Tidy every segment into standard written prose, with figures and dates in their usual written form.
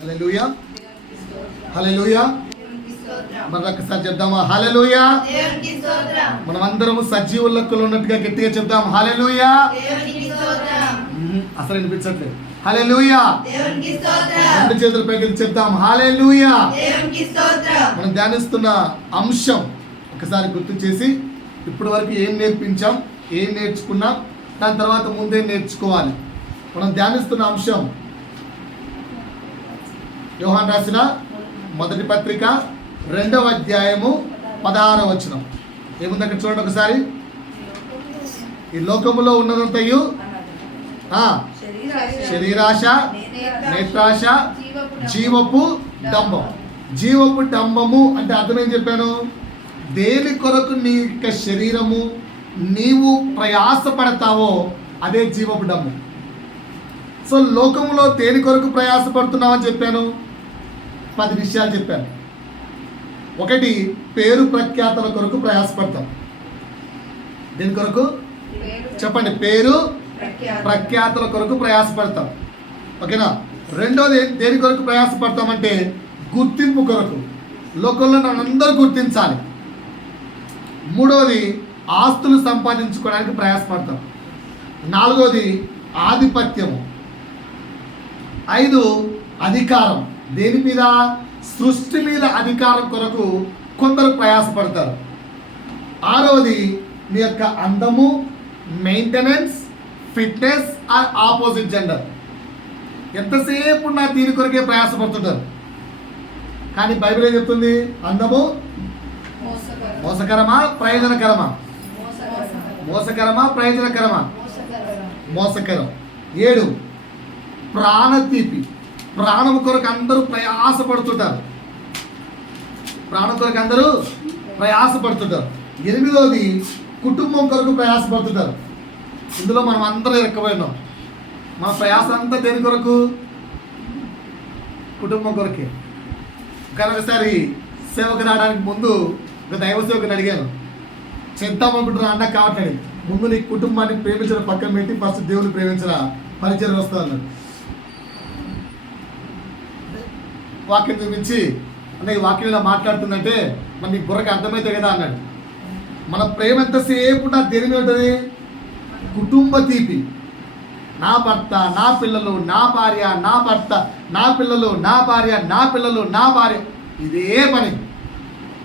హల్లెలూయా హల్లెలూయా. మనం ఒకసారి చెప్దామా హల్లెలూయా. మనం అందరము సజీవుల లెక్కలో ఉన్నట్టుగా గట్టిగా చెప్దాం హల్లెలూయా. అసలు వినిపించట్లేదు. హల్లెలూయా. రెండు చేతుల పైకి చెప్తాం హల్లెలూయా. మనం ధ్యానిస్తున్న అంశం ఒకసారి గుర్తు చేసి ఇప్పటి వరకు ఏం నేర్పించాం, ఏం నేర్చుకున్నాం, దాని తర్వాత ముందే నేర్చుకోవాలి. మనం ధ్యానిస్తున్న అంశం యోహాను రాసిన మొదటి పత్రిక 2వ అధ్యాయము 16వ వచనం. ఏముంది అక్కడ చూడండి ఒకసారి. ఈ లోకములో ఉన్నదంతయు శరీరాశ, నేత్రాశ, జీవపు డంబం. జీవపు డంబము అంటే అర్థం ఏం చెప్పాను? దేని కొరకు నీ యొక్క శరీరము నీవు ప్రయాసపడతావో అదే జీవపు డంబం. సో లోకములో దేని కొరకు ప్రయాసపడుతున్నావని చెప్పాను? 10 విషయాలు చెప్పాను. ఒకటి, పేరు ప్రఖ్యాతల కొరకు ప్రయాసపడతాం. దేని కొరకు చెప్పండి? పేరు ప్రఖ్యాతల కొరకు ప్రయాసపడతాం. ఓకేనా? రెండోది దేని కొరకు ప్రయాసపడతామంటే గుర్తింపు కొరకు. లోకంలో నన్ను అందరూ గుర్తించాలి. మూడవది ఆస్తులు సంపాదించుకోవడానికి ప్రయాసపడతాం. నాలుగోది ఆధిపత్యము. 5 అధికారం. దేని మీద? సృష్టి మీద అధికారం కొరకు కొందరు ప్రయాసపడతారు. 6వది మీ యొక్క అందము, maintenance, fitness or opposite gender. ఎంతసేపు నా దీని కొరకే ప్రయాసపడుతుంటారు. కానీ బైబిల్ ఏం చెప్తుంది? అందము మోసకరమా ప్రయోజనకరమా? మోసకరమా ప్రయోజనకరమా? మోసకరం. 7 ప్రాణతీపి. ప్రాణం కొరకు అందరూ ప్రయాసపడుతుంటారు. ప్రాణం కొరకు అందరూ ప్రయాసపడుతుంటారు. 8వది కుటుంబం కొరకు ప్రయాసపడుతుంటారు. ఇందులో మనం అందరూ ఎక్కబోయినాం. మన ప్రయాస అంతా దేని కొరకు? కుటుంబం కొరకే. కానీ ఒకసారి సేవకు రావడానికి ముందు ఒక దైవ సేవకుని అడిగాను, చేద్దామనుకుంటున్నా అన్న కావట్లేదు. ముందు నీ కుటుంబాన్ని ప్రేమించడం పక్కన పెట్టి ఫస్ట్ దేవుని ప్రేమించరా, పరిచయం వస్తా అన్నాడు. వాక్యం చూపించి అన్న ఈ వాక్యం ఇలా మాట్లాడుతుందంటే మరి నీ బుర్రకి అర్థమైతే కదా అన్నాడు. మన ప్రేమ ఎంతసేపు నా దేని మీద ఉంటుంది? కుటుంబ తీపి. నా భర్త, నా పిల్లలు, నా భార్య, నా భర్త, నా పిల్లలు, నా భార్య, నా పిల్లలు, నా భార్య, ఇదే పని.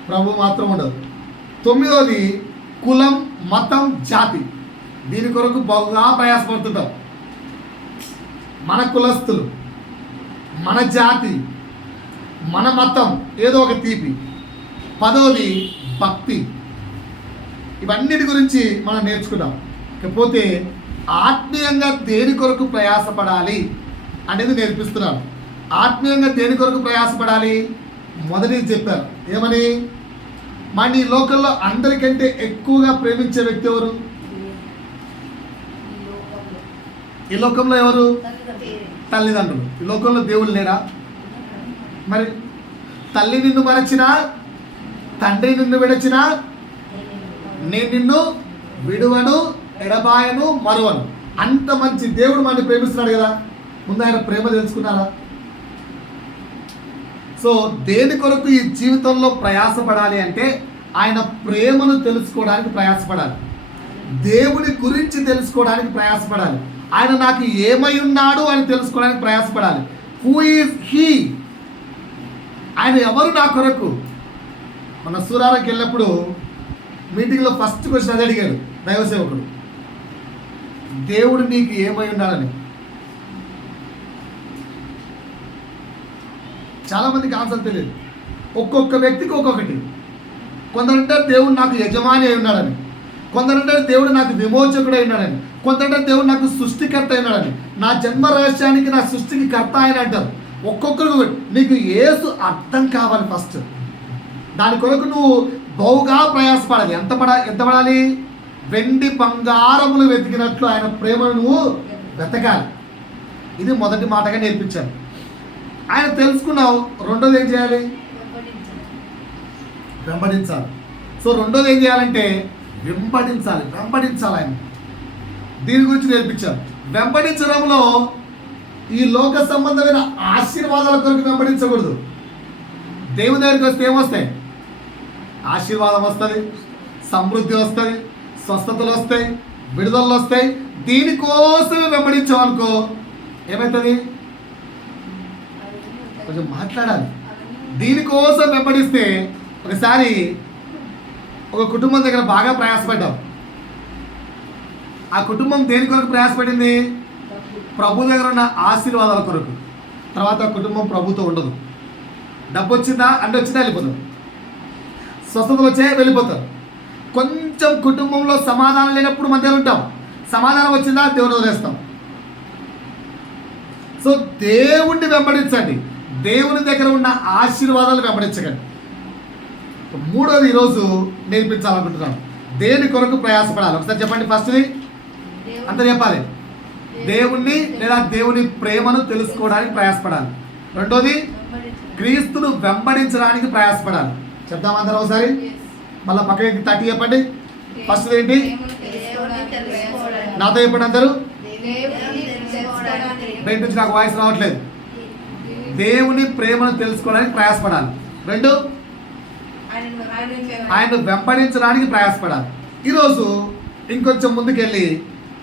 ప్రభు మాత్రం ఉండదు. 9వది కులం, మతం, జాతి. దీని కొరకు బాగా ప్రయాసపడుతుంటాం. మన కులస్తులు, మన జాతి, మన మతం, ఏదో ఒక తీపి. 10వది భక్తి. ఇవన్నిటి గురించి మనం నేర్చుకున్నాం. ఇకపోతే ఆత్మీయంగా దేని కొరకు ప్రయాసపడాలి అనేది నేర్పిస్తున్నాను. ఆత్మీయంగా దేని కొరకు ప్రయాసపడాలి? మొదటిది చెప్పారు. ఏమని? మన ఈ లోకంలో అందరికంటే ఎక్కువగా ప్రేమించే వ్యక్తి ఎవరు? ఈ లోకంలో ఎవరు? తల్లిదండ్రులు. ఈ లోకంలో దేవుడు లేడా? మరి తల్లి నిన్ను మరచినా, తండ్రి నిన్ను విడచినా, నేను నిన్ను విడువను, ఎడబాయను, మరువను. అంత మంచి దేవుడు మనల్ని ప్రేమిస్తున్నాడు కదా. ముందు ఆయన ప్రేమ తెలుసుకున్నారా? సో దేని కొరకు ఈ జీవితంలో ప్రయాసపడాలి అంటే ఆయన ప్రేమను తెలుసుకోవడానికి ప్రయాసపడాలి. దేవుని గురించి తెలుసుకోవడానికి ప్రయాసపడాలి. ఆయన నాకు ఏమై ఉన్నాడు అని తెలుసుకోవడానికి ప్రయాసపడాలి. Who is he? ఆయన ఎవరు నా కొరకు? మన సూరాలకు వెళ్ళినప్పుడు మీటింగ్లో ఫస్ట్ క్వశ్చన్ అది అడిగాడు దైవ సేవకుడు, దేవుడు నీకు ఏమై ఉన్నాడని. చాలామందికి ఆన్సర్ తెలియదు. ఒక్కొక్క వ్యక్తికి ఒక్కొక్కటి. కొందరంటారు దేవుడు నాకు యజమాని అయి ఉన్నాడని, కొందరంటారు దేవుడు నాకు విమోచకుడు అయి ఉన్నాడని, కొందరంటారు దేవుడు నాకు సృష్టికర్త అయి ఉన్నాడని, నా జన్మ రహస్యానికి నా సృష్టికి కర్త ఆయన అంటారు. ఒక్కొక్కరు. నీకు యేసు అర్థం కావాలి ఫస్ట్. దాని కొరకు నువ్వు బహుగా ప్రయాసపడాలి. ఎంత పడాలి? వెండి బంగారములు వెతికినట్లు ఆయన ప్రేమను నువ్వు వెతకాలి. ఇది మొదటి మాటగా నేర్పించాను. ఆయన తెలుసుకున్నావు. రెండోది ఏం చేయాలి? వెంబడించాలి. సో రెండోది ఏం చేయాలంటే వెంబడించాలి ఆయన. దీని గురించి నేర్పించాను. వెంబడించడంలో ఈ లోక సంబంధమైన ఆశీర్వాదాల కొరకు వెంబడించకూడదు. దేవుని దగ్గరికి వస్తే ఏమొస్తాయి? ఆశీర్వాదం వస్తుంది, సమృద్ధి వస్తుంది, స్వస్థతలు వస్తాయి, విడుదలలు వస్తాయి. దీనికోసమే వెంబడించామనుకో ఏమవుతుంది? కొంచెం మాట్లాడాలి. దీనికోసం వెంబడిస్తే ఒకసారి ఒక కుటుంబం దగ్గర బాగా ప్రయాసపడ్డాం. ఆ కుటుంబం దేని కొరకు ప్రయాసపడింది? ప్రభు దగ్గర ఉన్న ఆశీర్వాదాల కొరకు. తర్వాత ఆ కుటుంబం ప్రభుతో ఉండదు. డబ్బు వచ్చిందా అంటే వచ్చిందా వెళ్ళిపోతారు, స్వస్థతలు వచ్చాయి వెళ్ళిపోతారు. కొంచెం కుటుంబంలో సమాధానం లేనప్పుడు మధ్యలో ఉంటాం. సమాధానం వచ్చిందా దేవుని వదిలేస్తాం. సో దేవుణ్ణి వెంబడించండి, దేవుని దగ్గర ఉన్న ఆశీర్వాదాలు వెంబడించకండి. మూడోది ఈరోజు నేర్పించాలనుకుంటున్నాను, దేని కొరకు ప్రయాసపడాలి. ఒకసారి చెప్పండి. ఫస్ట్ది అంత చెప్పాలి, దేవుణ్ణి లేదా దేవుని ప్రేమను తెలుసుకోవడానికి ప్రయాసపడాలి. రెండోది క్రీస్తును వెంబడించడానికి ప్రయాసపడాలి. చెప్తాం అందరం ఒకసారి, మళ్ళీ పక్కకి తట్టి చెప్పండి. ఫస్ట్ ఏంటి? నాతో చెప్పండి అందరూ. బయట నుంచి నాకు వాయిస్ రావట్లేదు. దేవుని ప్రేమను తెలుసుకోవడానికి ప్రయాసపడాలి. రెండు, ఆయన వెంబడించడానికి ప్రయాసపడాలి. ఈరోజు ఇంకొంచెం ముందుకెళ్ళి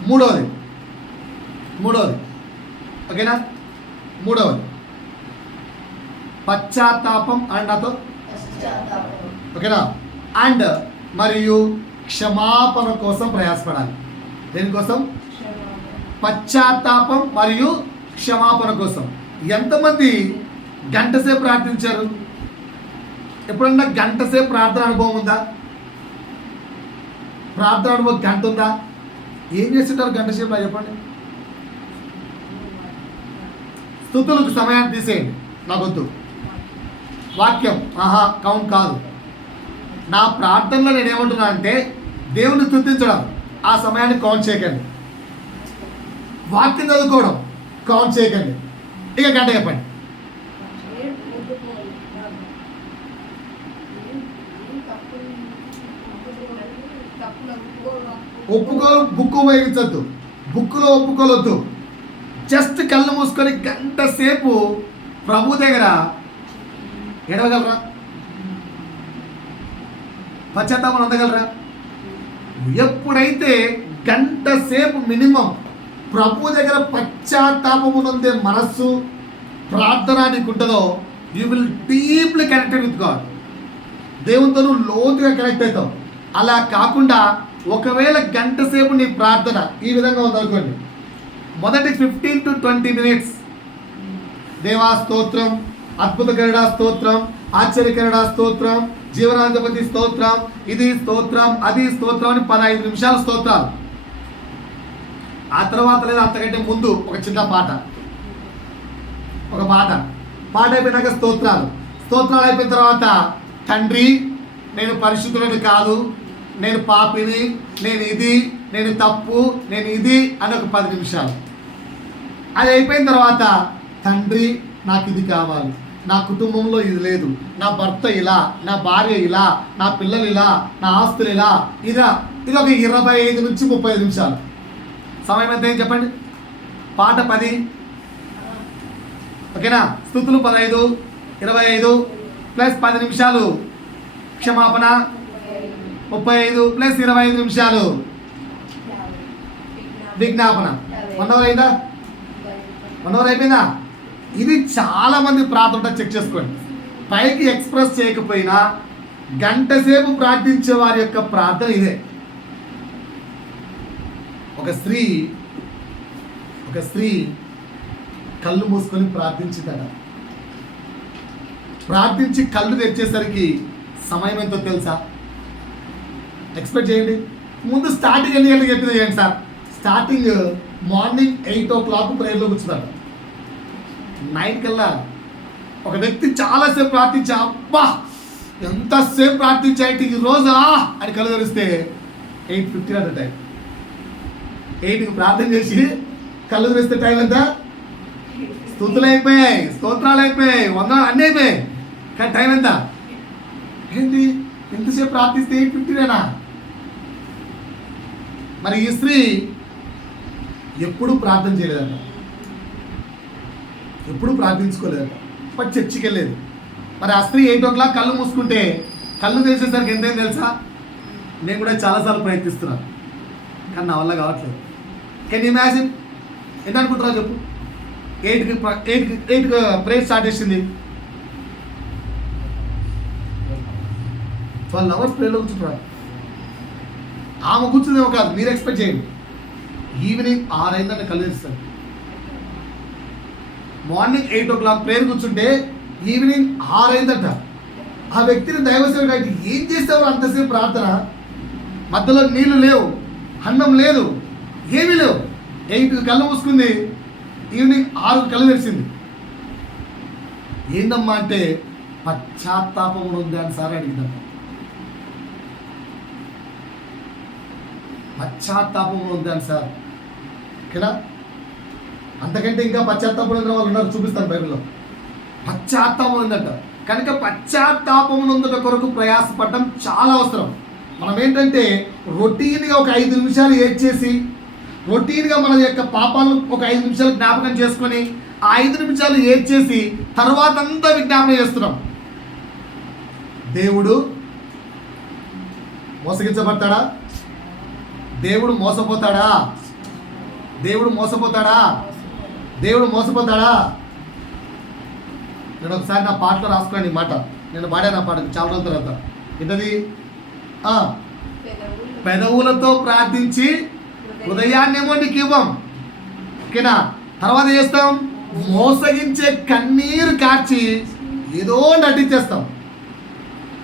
మూడోది ఓకేనా? మూడవది పశ్చాత్తాపం అండ్ నాతో ఓకేనా? అండ్ మరియు క్షమాపణ కోసం ప్రయాసపడాలి. దేనికోసం? పశ్చాత్తాపం మరియు క్షమాపణ కోసం. ఎంతమంది గంట సేపు ప్రార్థించారు? ఎప్పుడన్నా గంట సేపు ప్రార్థన అనుభవం ఉందా? ప్రార్థన అనుభవం గంట ఉందా? ఏం చేస్తుంటారు గంట సేపు? చెప్పండి. స్తుతులకు సమయాన్ని తీసేయండి, నాకొద్దు. వాక్యం కౌంట్ కాదు. నా ప్రార్థనలో నేనేమంటున్నా అంటే దేవుని స్తుతించడం, ఆ సమయాన్ని కౌంట్ చేయకండి. వాక్యం చదువుకోవడం కౌంట్ చేయకండి. ఇక గంట చెప్పండి. బుక్ ఉపయోగించద్దు, బుక్లో ఒప్పుకోవద్దు. జస్ట్ కళ్ళు మూసుకొని గంట సేపు ప్రభు దగ్గర ఎడవగలరా? పశ్చాత్తాపం అందగలరా? ఎప్పుడైతే గంట సేపు మినిమం ప్రభు దగ్గర పశ్చాత్తాపం ఉన్నందే మనస్సు ప్రార్థన నీకు ఉంటుందో, you will deeply connected with God. దేవునితో నువ్వు లోతుగా కనెక్ట్ అవుతావు. అలా కాకుండా ఒకవేళ గంట సేపు నీ ప్రార్థన ఈ విధంగా ఉందనుకోండి, మొదటి 15 to 20 minutes దేవా స్తోత్రం, అద్భుతకరుడా స్తోత్రం, ఆశ్చర్యకరుడా స్తోత్రం, జీవనాధిపతి స్తోత్రం, ఇది స్తోత్రం, అది స్తోత్రం అని 15 నిమిషాలు స్తోత్రాలు. ఆ తర్వాత లేదా అంతకంటే ముందు ఒక చిన్న పాట అయిపోయినాక స్తోత్రాలు అయిపోయిన తర్వాత, తండ్రి నేను పరిశుద్ధులను కాదు, నేను పాపిని, నేను తప్పు, నేను ఇది అని ఒక 10 నిమిషాలు. అది అయిపోయిన తర్వాత, తండ్రి నాకు ఇది కావాలి, నా కుటుంబంలో ఇది లేదు, నా భర్త ఇలా, నా భార్య ఇలా, నా పిల్లలు ఇలా, నా ఆస్తులు ఇలా, ఇది ఒక 25 నుంచి 30 నిమిషాలు. సమయం ఎంత ఏం చెప్పండి? పాట 10 ఓకేనా? స్తుతులు 15, 25 ప్లస్ 10 నిమిషాలు క్షమాపణ, 35 ప్లస్ 25 నిమిషాలు విజ్ఞాపన. 1 hour అయిందా? 1 hour అయిపోయిందా? ఇది చాలా మంది ప్రార్థన చెక్ చేసుకోండి. పైకి ఎక్స్ప్రెస్ చేయకపోయినా గంట సేపు ప్రార్థించే వారి యొక్క ప్రార్థన ఇదే. ఒక స్త్రీ కళ్ళు మూసుకొని ప్రార్థించిందట. ప్రార్థించి కళ్ళు తెచ్చేసరికి సమయం ఎంతో తెలుసా? ఎక్స్పెక్ట్ చేయండి. ముందు స్టార్టింగ్ ఎన్ని గంటలకు చెప్పింది చేయండి సార్. స్టార్టింగ్ మార్నింగ్ 8 o'clock ప్రేయర్లో కూర్చున్నారు. 9 కల్లా ఒక వ్యక్తి చాలాసేపు ప్రార్థించా, అబ్బా ఎంతసేపు ప్రార్థించాయంటే ఈ రోజా అని కళ్ళు తెరిస్తే 8:50 అంటే టైం. 8కి ప్రార్థన చేసి కళ్ళు తెరిస్తే టైం ఎంత? స్తుతులు అయిపోయాయి, స్తోత్రాలు అయిపోయాయి, వందనాలు అన్నీ అయిపోయాయి, కానీ టైం ఎంత? ఏంటి ఎంతసేపు ప్రార్థిస్తే 8:50నేనా? మరి ఈ స్త్రీ ఎప్పుడు ప్రార్థన చేయలేదంట. ఎప్పుడు ప్రార్థించుకోలేదట, బట్ చర్చికి వెళ్ళేది. మరి ఆ స్త్రీ 8 కళ్ళు మూసుకుంటే కళ్ళు తెరిచేసరికి ఎంతైంది తెలుసా? నేను కూడా చాలాసార్లు ప్రయత్నిస్తున్నాను, కానీ నా వల్ల కావట్లేదు. Can imagine? ఎంత అనుకుంటున్నావు చెప్పు? 8కి ప్రేయర్ స్టార్ట్ చేసింది, 12 hours ప్రేయర్లో కూర్చుంటున్నారు. ఆమె కూర్చుందేమో కాదు, మీరు ఎక్స్పెక్ట్ చేయండి. ఈవినింగ్ 6 అయిందంటే కళ్ళు తెరుస్తారు. మార్నింగ్ 8 ప్రేయర్ కూర్చుంటే ఈవినింగ్ 6 అయిందట. ఆ వ్యక్తిని దైవసేవకుడు అంటే ఏం చేస్తావు అంతసేపు ప్రార్థన? మధ్యలో నీళ్లు లేవు, అన్నం లేదు, ఏమీ లేవు. 8 కళ్ళు మూసుకుంది, ఈవినింగ్ 6 కళ్ళు తెరిచింది. ఏందమ్మా అంటే పశ్చాత్తాపం ఉంది అని సార్ అడిగిందట. పశ్చాత్తాపం ఉంది అని సార్, ఓకేనా? అంతకంటే ఇంకా పశ్చాత్తాపం ఉన్న వాళ్ళు ఉన్నారు, చూపిస్తాను బైబిల్లో. పశ్చాత్తాపం ఉందట. కనుక పశ్చాత్తాపం ఉందట కొరకు ప్రయాసపడడం చాలా అవసరం. మనం ఏంటంటే రొటీన్గా ఒక 5 నిమిషాలు ఏడ్చేసి, రొటీన్గా మన యొక్క పాపాలను ఒక 5 నిమిషాలు జ్ఞాపకం చేసుకొని, ఆ 5 నిమిషాలు ఏడ్చేసి తర్వాత అంతా విజ్ఞాపన చేస్తున్నాం. దేవుడు మోసగించబడతాడా? దేవుడు మోసపోతాడా? దేవుడు మోసపోతాడా? దేవుడు మోసపోతాడా? నేను ఒకసారి నా పాటలో రాసుకోండి ఈ మాట. నేను పాడాను ఆ పాట చాలా రోజుల తర్వాత. ఏంటది? పెదవులతో ప్రార్థించి హృదయాన్నేమో నీకు ఇవ్వం, ఓకేనా? తర్వాత చేస్తాం, మోసగించే కన్నీరు కార్చి ఏదో నటించేస్తాం.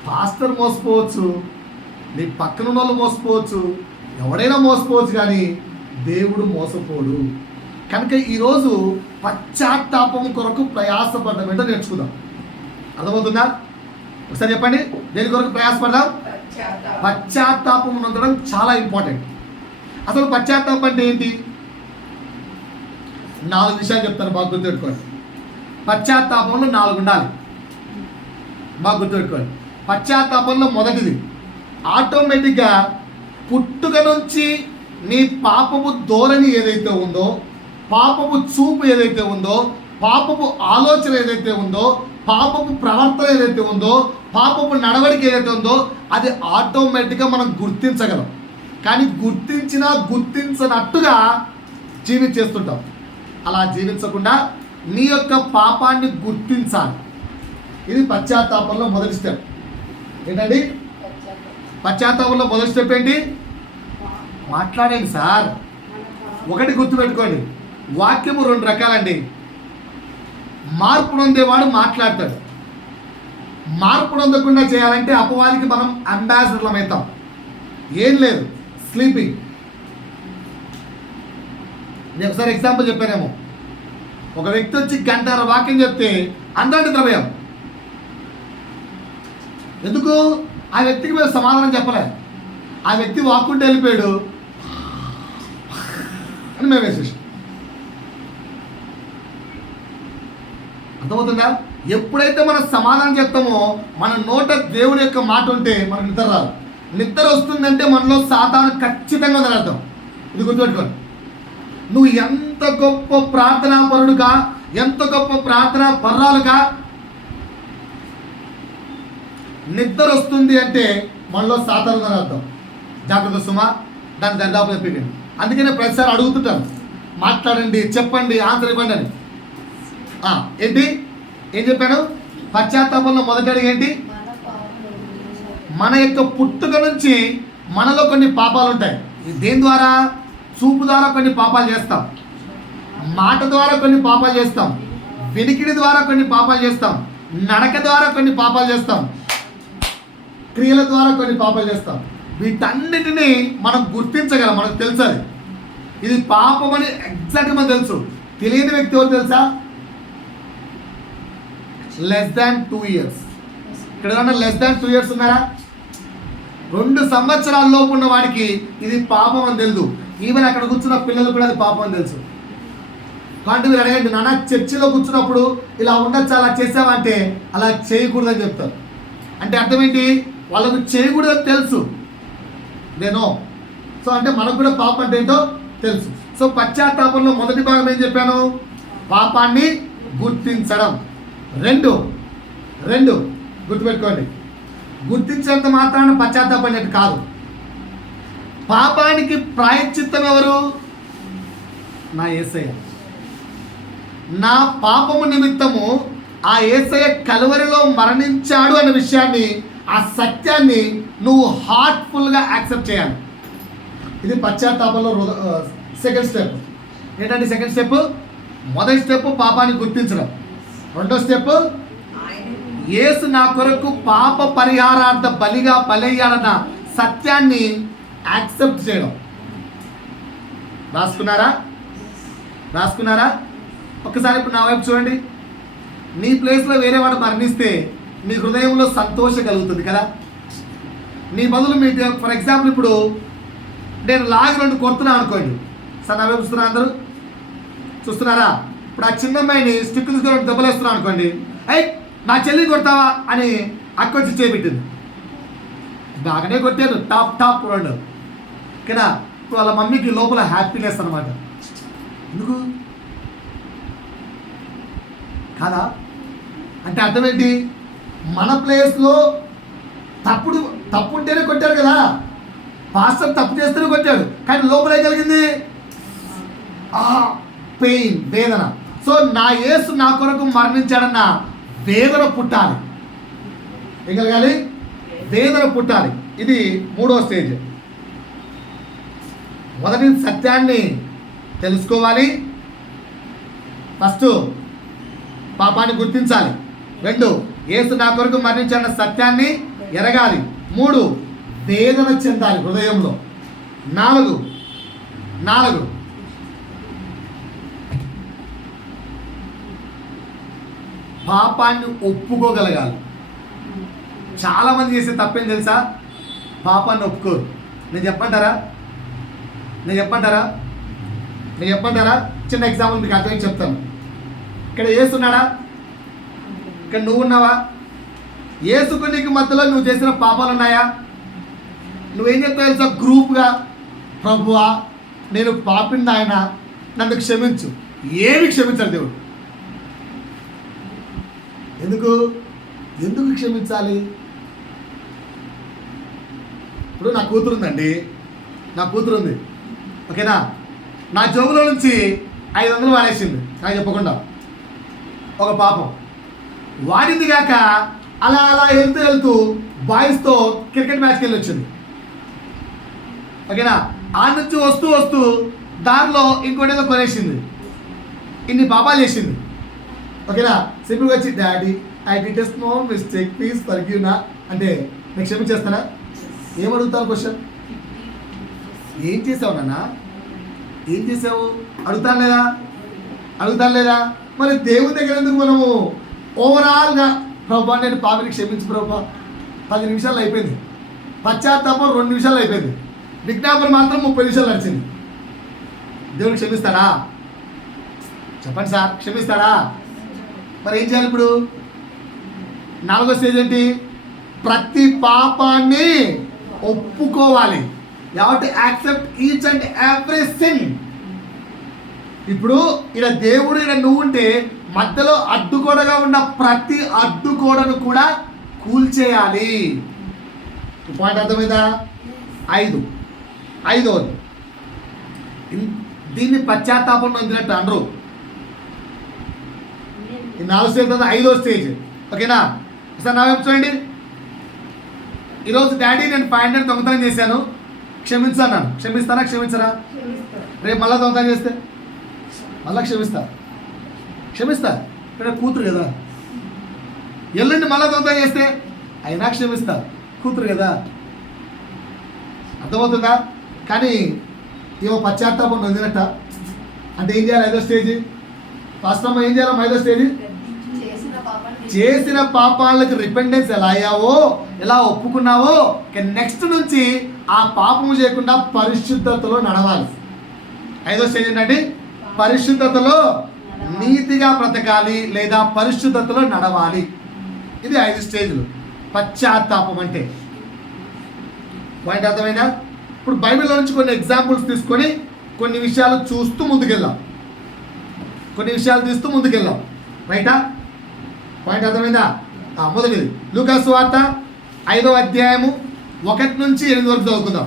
పాస్టర్ మోసపోవచ్చు, నీ పక్కన ఉన్న వాళ్ళు మోసపోవచ్చు, ఎవడైనా మోసపోవచ్చు, కానీ దేవుడు మోసపోడు. కనుక ఈరోజు పశ్చాత్తాపం కొరకు ప్రయాసపడడం ఏంటో నేర్చుకుందాం. అర్థమవుతుందా? ఒకసారి చెప్పండి, దేని కొరకు ప్రయాసపడదాం? పశ్చాత్తాపం ఉండడం చాలా ఇంపార్టెంట్. అసలు పశ్చాత్తాపం అంటే ఏంటి? 4 విషయాలు చెప్తాను, బాగా గుర్తుపెట్టుకోండి. పశ్చాత్తాపంలో 4 ఉండాలి, బాగా గుర్తుపెట్టుకోండి. పశ్చాత్తాపంలో మొదటిది, ఆటోమేటిక్గా పుట్టుక నుంచి నీ పాపపు ధోరణి ఏదైతే ఉందో, పాపపు చూపు ఏదైతే ఉందో, పాపపు ఆలోచన ఏదైతే ఉందో, పాపపు ప్రవర్తన ఏదైతే ఉందో, పాపపు నడవడిక ఏదైతే ఉందో, అది ఆటోమేటిక్గా మనం గుర్తించగలం. కానీ గుర్తించనట్టుగా జీవించేస్తుంటాం. అలా జీవించకుండా నీ యొక్క పాపాన్ని గుర్తించాలి. ఇది పశ్చాత్తాపంలో మొదటి స్టెప్. ఏంటండి పశ్చాత్తాపంలో మొదటి స్టెప్ ఏంటి? మాట్లాడండి సార్. ఒకటి గుర్తుపెట్టుకోండి, వాక్యము 2 రకాలండి. మార్పు నొందేవాడు మాట్లాడతాడు. మార్పు నొందకుండా చేయాలంటే అపవాదికి మనం అంబాసిడర్లం అవుతాం. ఏం లేదు, స్లీపింగ్. నేను ఒకసారి ఎగ్జాంపుల్ చెప్పానేమో. ఒక వ్యక్తి వచ్చి 1 గంట వాక్యం చెప్తే అందరూ నిద్రపోయాం. ఎందుకు? ఆ వ్యక్తికి మేము సమాధానం చెప్పలేదు. ఆ వ్యక్తి వాక్కుంటే వెళ్ళిపోయాడు అని మేము వేసేసాం. అర్థమవుతుందా? ఎప్పుడైతే మనం సమాధానం చెప్తామో మన నోట దేవుని యొక్క మాట ఉంటే మనకు నిద్ర రాదు. నిద్ర వస్తుందంటే మనలో సాతాను ఖచ్చితంగా ఉందని అర్థం. ఇది గుర్తుపెట్టుకోండి. నువ్వు ఎంత గొప్ప ప్రార్థనా పరుడుగా, ఎంత గొప్ప ప్రార్థనా పర్రాలుగా, నిద్ర వస్తుంది అంటే మనలో సాతాను ఉందని అర్థం. జాగ్రత్త సుమా, దాని దరిదాపు చెప్పింది. అందుకనే ప్రతిసారి అడుగుతుంటాను, మాట్లాడండి, చెప్పండి, ఆన్సర్ ఇవ్వండి అని. ఏంటి ఏం చెప్పాను? పశ్చాత్తాపంలో మొదటి అడిగి ఏంటి? మన యొక్క పుట్టుక నుంచి మనలో కొన్ని పాపాలు ఉంటాయి. దేని ద్వారా? చూపు ద్వారా కొన్ని పాపాలు చేస్తాం, మాట ద్వారా కొన్ని పాపాలు చేస్తాం, వినికిడి ద్వారా కొన్ని పాపాలు చేస్తాం, నడక ద్వారా కొన్ని పాపాలు చేస్తాం, క్రియల ద్వారా కొన్ని పాపాలు చేస్తాం. వీటన్నిటినీ మనం గుర్తించగలం, మనకు తెలుసు అది ఇది పాపం అని ఎగ్జాక్ట్గా మనకు తెలుసు. తెలియని వ్యక్తి ఎవరు తెలుసా? <2 years. ఇక్కడ <2 years ఉన్నారా? 2 సంవత్సరాల లోపు ఉన్న వాడికి ఇది పాపం అని తెలుసు. ఈవెన్ అక్కడ కూర్చున్న పిల్లలు కూడా అది పాపం అని తెలుసు. కాబట్టి మీరు అడగండి, నాన్న చర్చిలో కూర్చున్నప్పుడు ఇలా ఉండొచ్చు, అలా చేసావంటే అలా చేయకూడదని చెప్తారు. అంటే అర్థం ఏంటి? వాళ్ళకు చేయకూడదని తెలుసు. నేను సో అంటే మనకు కూడా పాపం అంటే ఏంటో తెలుసు. సో పశ్చాత్తాపంలో మొదటి భాగం ఏం చెప్పాను? పాపాన్ని గుర్తించడం. రెండు రెండు గుర్తుపెట్టుకోండి. గుర్తించినంత మాత్రాన పశ్చాత్తాపడినట్టు కాదు. పాపానికి ప్రాయశ్చిత్తం ఎవరు? నా యేసయ్య. నా పాపము నిమిత్తము ఆ యేసయ్య కలువరిలో మరణించాడు అన్న విషయాన్ని, ఆ సత్యాన్ని నువ్వు హార్ట్ఫుల్గా యాక్సెప్ట్ చేయాలి. ఇది పశ్చాత్తాపంలో సెకండ్ స్టెప్. ఏంటంటే సెకండ్ స్టెప్, మొదటి స్టెప్ పాపాన్ని గుర్తించడం. రెండో స్టెప్ యేసు నా కొరకు పాప పరిహారార్థ బలిగా బలయ్యాడన్న సత్యాన్ని యాక్సెప్ట్ చేయడం. రాసుకున్నారా? ఒక్కసారి ఇప్పుడు నా వైపు చూడండి. నీ ప్లేస్లో వేరే వాడు మరణిస్తే నీ హృదయంలో సంతోషం కలుగుతుంది కదా. నీ బదులు మీ ఫర్ ఎగ్జాంపుల్ ఇప్పుడు నేను లాగి 2 కొడుతున్నాను అనుకోండి. సార్ నా వైపు చూస్తున్నా, అందరూ చూస్తున్నారా? ఇప్పుడు ఆ చిన్నమ్మాయిని స్టిక్ తీసుకొని దెబ్బలు వేస్తున్నాను అనుకోండి. నా చెల్లి కొడతావా అని అక్కొచ్చి చేపెట్టింది. బాగానే కొట్టాను, టాప్ 2 కదా. ఇప్పుడు వాళ్ళ మమ్మీకి లోపల హ్యాపీనెస్ అనమాట. ఎందుకు కాదా? అంటే అర్థం ఏంటి? మన ప్లేస్లో తప్పు ఉంటేనే కొట్టాడు కదా. పాస్టర్ తప్పు చేస్తేనే కొట్టాడు, కానీ లోపల ఏం కలిగింది? పెయిన్, వేదన. సో నా యేసు నా కొరకు మరణించాడన్న వేదన పుట్టాలి. ఏం కలగాలి? వేదన పుట్టాలి. ఇది 3వ స్టేజ్. మొదటి సత్యాన్ని తెలుసుకోవాలి. ఫస్ట్ పాపాన్ని గుర్తించాలి. 2 యేసు నా కొరకు మరణించాడన్న సత్యాన్ని ఎరగాలి. 3 వేదన చెందాలి హృదయంలో. 4 పాపాన్ని ఒప్పుకోగలగాలి. చాలామంది చేసే తప్పేం తెలుసా? పాపాన్ని ఒప్పుకోరు. నేను చెప్పంటారా? చిన్న ఎగ్జాంపుల్ మీకు అర్థం చెప్తాను. ఇక్కడ యేసున్నాడా? ఇక్కడ నువ్వు ఉన్నావా? యేసుకు నీకు మధ్యలో నువ్వు చేసిన పాపాలు ఉన్నాయా? నువ్వేం చెప్తావు తెలుసా? గ్రూప్గా, ప్రభువా నేను పాపిని ఆయన, నన్ను క్షమించు. ఏమి క్షమించాలి దేవుడు? ఎందుకు క్షమించాలి? ఇప్పుడు నా కూతురు ఉంది, ఓకేనా? నా జోబులో నుంచి 500 వాడేసింది నాకు చెప్పకుండా. ఒక పాపం వాడింది కాక అలా వెళ్తూ బాయ్స్తో క్రికెట్ మ్యాచ్కి వెళ్ళి వచ్చింది, ఓకేనా? ఆ నుంచి వస్తూ దారిలో ఇంకోటి ఏదో కొనేసింది. ఇన్ని పాపాలు చేసింది, ఓకేనా? సింపుల్గా వచ్చి daddy I did a small mistake, please forgive నా అంటే నేను క్షమించేస్తానా? ఏమడుగుతాను క్వశ్చన్? ఏం చేసావు నాన్న? ఏం చేసావు అడుగుతాను లేదా? మరి దేవుని దగ్గర ఎందుకు మనము ఓవరాల్గా ప్రభా నేను పాపిని క్షమించు ప్రభా, 10 నిమిషాలు అయిపోయింది. పశ్చాత్తాపం 2 నిమిషాలు అయిపోయింది. విజ్ఞాపన మాత్రం 30 నిమిషాలు నడిచింది. దేవుడు క్షమిస్తాడా? చెప్పండి సార్, క్షమిస్తాడా? మరి ఏం చేయాలి ఇప్పుడు? 4వ స్టేజ్ ఏంటి? ప్రతి పాపాన్ని ఒప్పుకోవాలి. You have to accept each and every sin. ఇప్పుడు ఇలా దేవుడు ఇలా నువ్వు ఉంటే మధ్యలో అడ్డుగోడగా ఉన్న ప్రతి అడ్డుగోడను కూడా కూల్చేయాలి. పాయింట్ అర్థమైందా? 5వది దీన్ని పశ్చాత్తాపం నొందినట్టు అనరు. ఈ 4 స్టేజ్ తర్వాత 5వ స్టేజ్, ఓకేనా? సార్ నా వైపు చూడండి. ఈరోజు డాడీ నేను 500 దొంగతనం చేశాను, క్షమించాను. క్షమించరా? రేపు మళ్ళీ దొంగతనం చేస్తే మళ్ళీ క్షమిస్తా. ఇక్కడ కూతురు కదా. ఎల్లుండి మళ్ళీ దొంగతనం చేస్తే అయినా క్షమిస్తా, కూతురు కదా. అర్థమవుతుందా? కానీ ఏమో పశ్చాత్తాపం నొందినట్ట అంటే ఏం చేయాలి? 5వ స్టేజ్. ఫస్ట్ ఏం చేయాలి? 5వ స్టేజ్ చేసిన పాపాలకు రిపెండెన్స్ ఎలా అయ్యావో, ఎలా ఒప్పుకున్నావో, నెక్స్ట్ నుంచి ఆ పాపము చేయకుండా పరిశుద్ధతలో నడవాలి. 5వ స్టేజ్ ఏంటంటే పరిశుద్ధతలో నీతిగా బ్రతకాలి లేదా పరిశుద్ధతలో నడవాలి. ఇది 5 స్టేజ్లు పశ్చాత్తాపం అంటే. పాయింట్ అర్థమైనా? ఇప్పుడు బైబిల్లో నుంచి కొన్ని ఎగ్జాంపుల్స్ తీసుకొని కొన్ని విషయాలు చూస్తూ ముందుకెళ్దాం. రైటా? పాయింట్ అర్థమైందా? మొదటిది లూకాసు వార్త 5వ అధ్యాయము 1 నుంచి 8 వరకు చదువుకుందాం.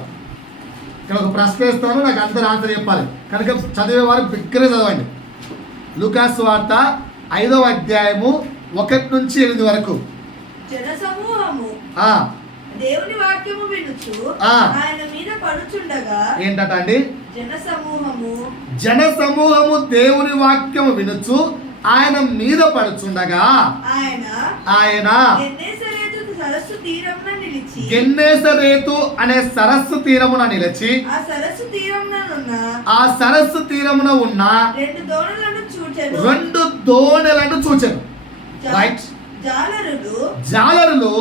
ఇక్కడ ఒక ప్రశ్న వేస్తాను, నాకు అందరూ ఆన్సర్ చెప్పాలి కనుక చదివేవారు బిగ్గరగా చదవండి. లూకాసు వార్త 5వ అధ్యాయము 1 నుంచి 8 వరకు. జనసమూహము దేవుని వాక్యము వినుచు ఆయన మీద పడుచుండగా. ఏంటట అండి? జనసమూహము దేవుని వాక్యము వినుచు ఆయన మీద పడుచుండగా ఆయన గెన్నేసరేతు అనే సరస్సు తీరమున నిలిచి ఆ సరస్సు తీరమున ఉన్న 2 దోణెలను చూచెను. రైట్? జాలరులు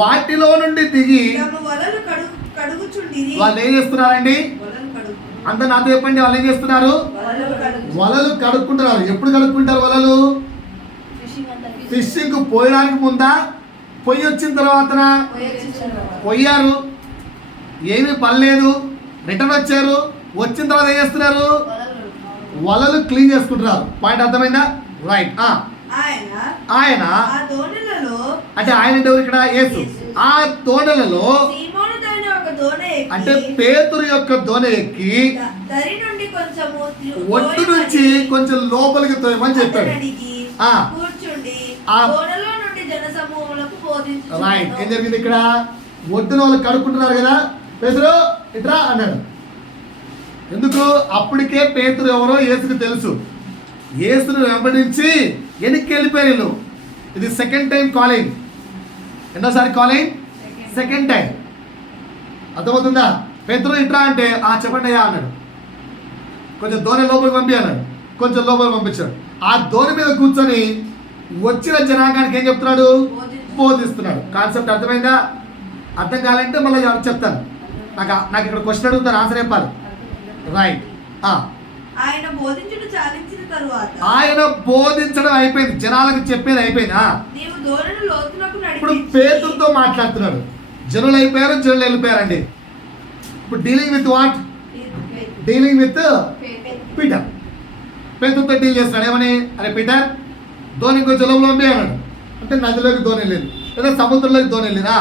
వాటిలో నుండి దిగి వాళ్ళు ఏం చేస్తున్నారండి? అంత నాతో చెప్పండి, వాళ్ళు ఏం చేస్తున్నారు? వలలు కడుక్కుంటున్నారు. ఎప్పుడు కడుక్కుంటారు వలలు? ఫిషింగ్ పోయడానికి ముందా, పొయ్యి వచ్చిన తర్వాత పోయారు, ఏమీ పనిలేదు, రిటర్న్ వచ్చారు, వచ్చిన తర్వాత ఏం చేస్తున్నారు? వలలు క్లీన్ చేసుకుంటున్నారు. పాయింట్ అర్థమైందా? రైట్. ఆయన అంటే ఆయన ఎవరు ఇక్కడ? యేసు. ఆ దోణలలో అంటే పేతురు యొక్క దోణి ఎక్కి ఒట్టు నుంచి కొంచెం లోపలికి తోయమని చెప్పాడు. రైట్. ఏం జరిగింది ఇక్కడ? ఒడ్డున వాళ్ళు కడుక్కుంటున్నారు కదా, పేతురు ఇట్రా అన్నాడు. ఎందుకు? అప్పటికే పేతురు ఎవరో యేసుకు తెలుసు. యేసును వెంబడించి వెనక్కి వెళ్ళిపోయారు. ఇది సెకండ్ టైం కాలింగ్. ఎన్నోసారి కాలింగ్? Second time. అర్థమవుతుందా? పేతురు ఇట్రా అంటే చెప్పండి అయ్యా అన్నాడు. కొంచెం దోణి లోపలికి పంపి అన్నాడు. కొంచెం లోపలికి పంపించాడు. ఆ దోణి మీద కూర్చొని వచ్చిన జనాంగానికి ఏం చెప్తున్నాడు? బోధిస్తున్నాడు. కాన్సెప్ట్ అర్థమైందా? అర్థం కావాలంటే మళ్ళీ చెప్తాను. నాకు ఇక్కడ క్వశ్చన్ అడుగుతాను, ఆన్సర్ చెప్పాలి. రైట్. ఆయన బోధించడం అయిపోయింది, జనాలకు చెప్పేది అయిపోయింది. ఇప్పుడు పేతురుతో మాట్లాడుతున్నాడు. జనులు అయిపోయారు, జనులు వెళ్ళిపోయారండి. ఇప్పుడు dealing with what? Dealing with Peter. పేతురుతో డీల్ చేస్తున్నాడు. ఏమని? అరే పీటర్, ధోని కొంచెం లోపల పంపి అన్నాడు. అంటే నదిలోకి ధోని వెళ్ళింది, లేదా సముద్రంలోకి ధోని వెళ్ళినా.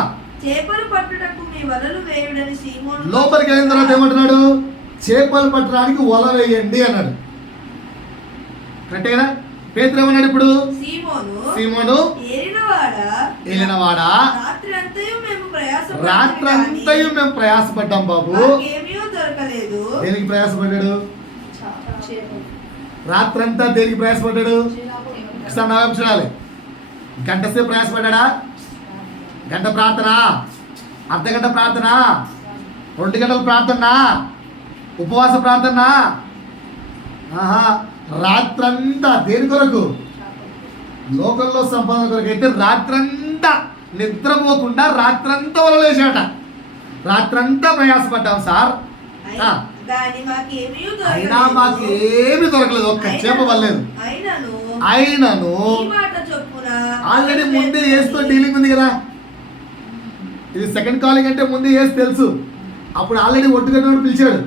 లోపలికి వెళ్ళిన తర్వాత ఏమంటున్నాడు? చేపలు పట్టడానికి వల వేయండి అన్నాడు. కరెక్టేనా? పేతురు ఏమన్నాడు ఇప్పుడు? సీమోను ఏలినవాడా, రాత్రంతయు మేము ప్రయాసపడ్డాం బాబు. దేనికి ప్రయాసపడ్డాడు? రాత్రంతా దేనికి ప్రయాసపడ్డాడు? చూడాలి. గంట సేపు ప్రయాసపడ్డా? గంట ప్రార్థన, అర్ధగంట ప్రార్థన, 2 గంటల ప్రార్థన, ఉపవాస ప్రార్థన. రాత్రంతా దేని కొరకు? లోకంలో సంపాదన కొరకు. అయితే రాత్రంతా నిద్రపోకుండా రాత్రంతా వలలేసాట. రాత్రంతా ప్రయాసపడ్డాం సార్, అయినా మాకేమీ దొరకలేదు, ఒక్క చేప వల్లేదు. అయినను ఆల్రెడీ ముందే వేస్తూ డీలింగ్ ఉంది కదా. ఇది సెకండ్ కాలింగ్ అంటే ముందే వేసి తెలుసు. అప్పుడు ఆల్రెడీ ఒట్టుగట్టినప్పుడు పిలిచాడు.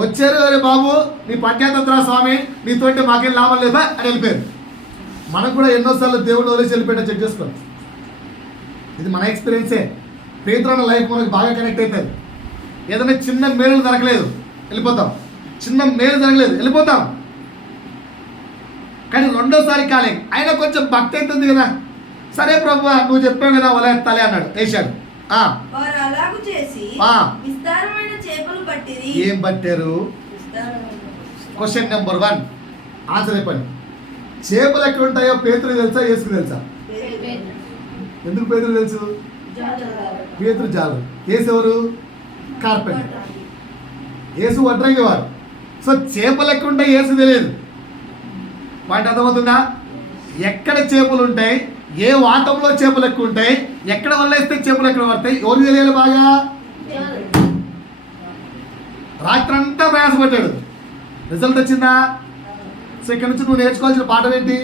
వచ్చారు, అరే బాబు నీ పంచాయతరా స్వామి, నీతోటి మాకేం లాభం లేదా అని వెళ్ళిపోయారు. మనకు కూడా ఎన్నోసార్లు దేవుడు వదిలేసి వెళ్ళిపోయినా చెక్ చేసుకోండి. ఇది మన ఎక్స్పీరియన్సే. పేతురు అన్న లైఫ్ మనకు బాగా కనెక్ట్ అవుతుంది. ఏదైనా చిన్న మేలు జరగలేదు వెళ్ళిపోతాం, చిన్న మేలు జరగలేదు వెళ్ళిపోతాం. కానీ రెండోసారి కాలింగ్ అయినా కొంచెం భక్తి అవుతుంది కదా. సరే ప్రభు నువ్వు చెప్పావు కదా వల ఎత్తాలి అన్నాడు, వేశాడు. ఏం పట్టారు? క్వశ్చన్ నెంబర్ 1 ఆన్సర్ చెప్పండి. చేపలు ఎక్కడ ఉంటాయో పేతురు తెలుసా, యేసుకు తెలుసా? ఎందుకు పేతురు తెలుసు? పేతురు జాలరు, యేసు ఎవరు? కార్పెంటర్. యేసు వడ్రంగి వారు. సో చేపలు ఎక్కడ ఉంటాయి యేసు తెలియదు. పాయింట్ అర్థమవుతుందా? ఎక్కడ చేపలు ఉంటాయి, ఏ వాటంలో చేపలు ఎక్కువ ఉంటాయి, ఎక్కడ వల్లేస్తే చేపలు ఎక్కడ పడతాయి, ఎవరికి తెలియాలి బాగా? రాత్రంతా ప్రయాసపడ్డాడు. రిజల్ట్ వచ్చిందా? సో ఇక్కడ నుంచి నువ్వు నేర్చుకోవాల్సిన పాఠం ఏంటి?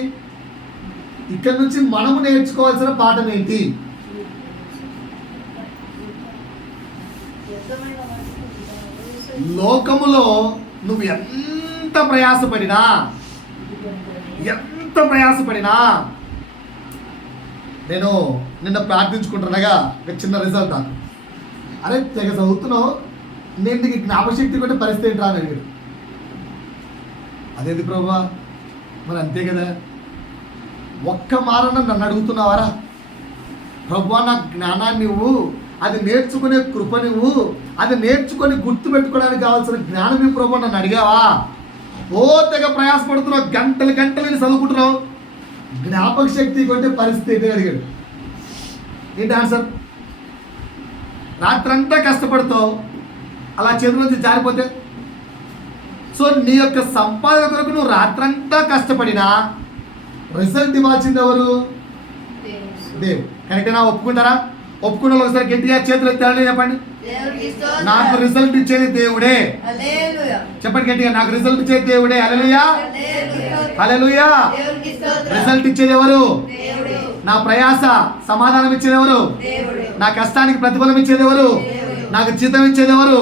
ఇక్కడ నుంచి మనము నేర్చుకోవాల్సిన పాఠం ఏంటి? లోకములో నువ్వు ఎంత ప్రయాసపడినా, ఎంత ఎంత ప్రయాసపడినా, నేను నిన్న ప్రార్థించుకుంటున్నాగా ఒక చిన్న రిజల్ట్ నాకు, అరే తెగ చదువుతున్నావు, నేను నీకు జ్ఞాపశక్తి కొట్టే పరిస్థితి ఏంట్రా అని అడిగాడు. అదేది ప్రభా, మరి అంతే కదా, ఒక్క మారన్న నన్ను అడుగుతున్నావారా ప్రభా, నా జ్ఞానాన్ని నువ్వు, అది నేర్చుకునే కృప నువ్వు, అది నేర్చుకొని గుర్తు పెట్టుకోవడానికి కావాల్సిన జ్ఞానం ఈ ప్రభా నన్ను అడిగావా? ఓ తెగ ప్రయాసపడుతున్నావు, గంటలు గంటలని చదువుకుంటున్నావు, జ్ఞాపక శక్తి కొట్టే పరిస్థితి ఏంటి అడిగాడు. ఏంటి ఆన్సర్? రాత్రంతా కష్టపడుతావు, అలా చేతిలోంచి జారిపోతే. సో నీ యొక్క సంపాదన కొరకు నువ్వు రాత్రంతా కష్టపడినా రిజల్ట్ ఇవ్వాల్సింది ఎవరు? దేవుడు. కరెక్టేనా? ఒప్పుకుంటారా? ఒప్పుకున్న వాళ్ళు ఒకసారి గట్టిగా చేతులు ఎత్తారని చెప్పండి. నాకు రిజల్ట్ ఇచ్చేది దేవుడే. చెప్పండి గట్టిగా, నాకు రిజల్ట్ ఇచ్చేది దేవుడే. హల్లెలూయా, హల్లెలూయా. రిజల్ట్ ఇచ్చేది ఎవరు? నా ప్రయాస సమాధానం ఇచ్చేది ఎవరు? నా కష్టానికి ప్రతిఫలం ఇచ్చేది ఎవరు? నాకు జీతం ఇచ్చేది ఎవరు?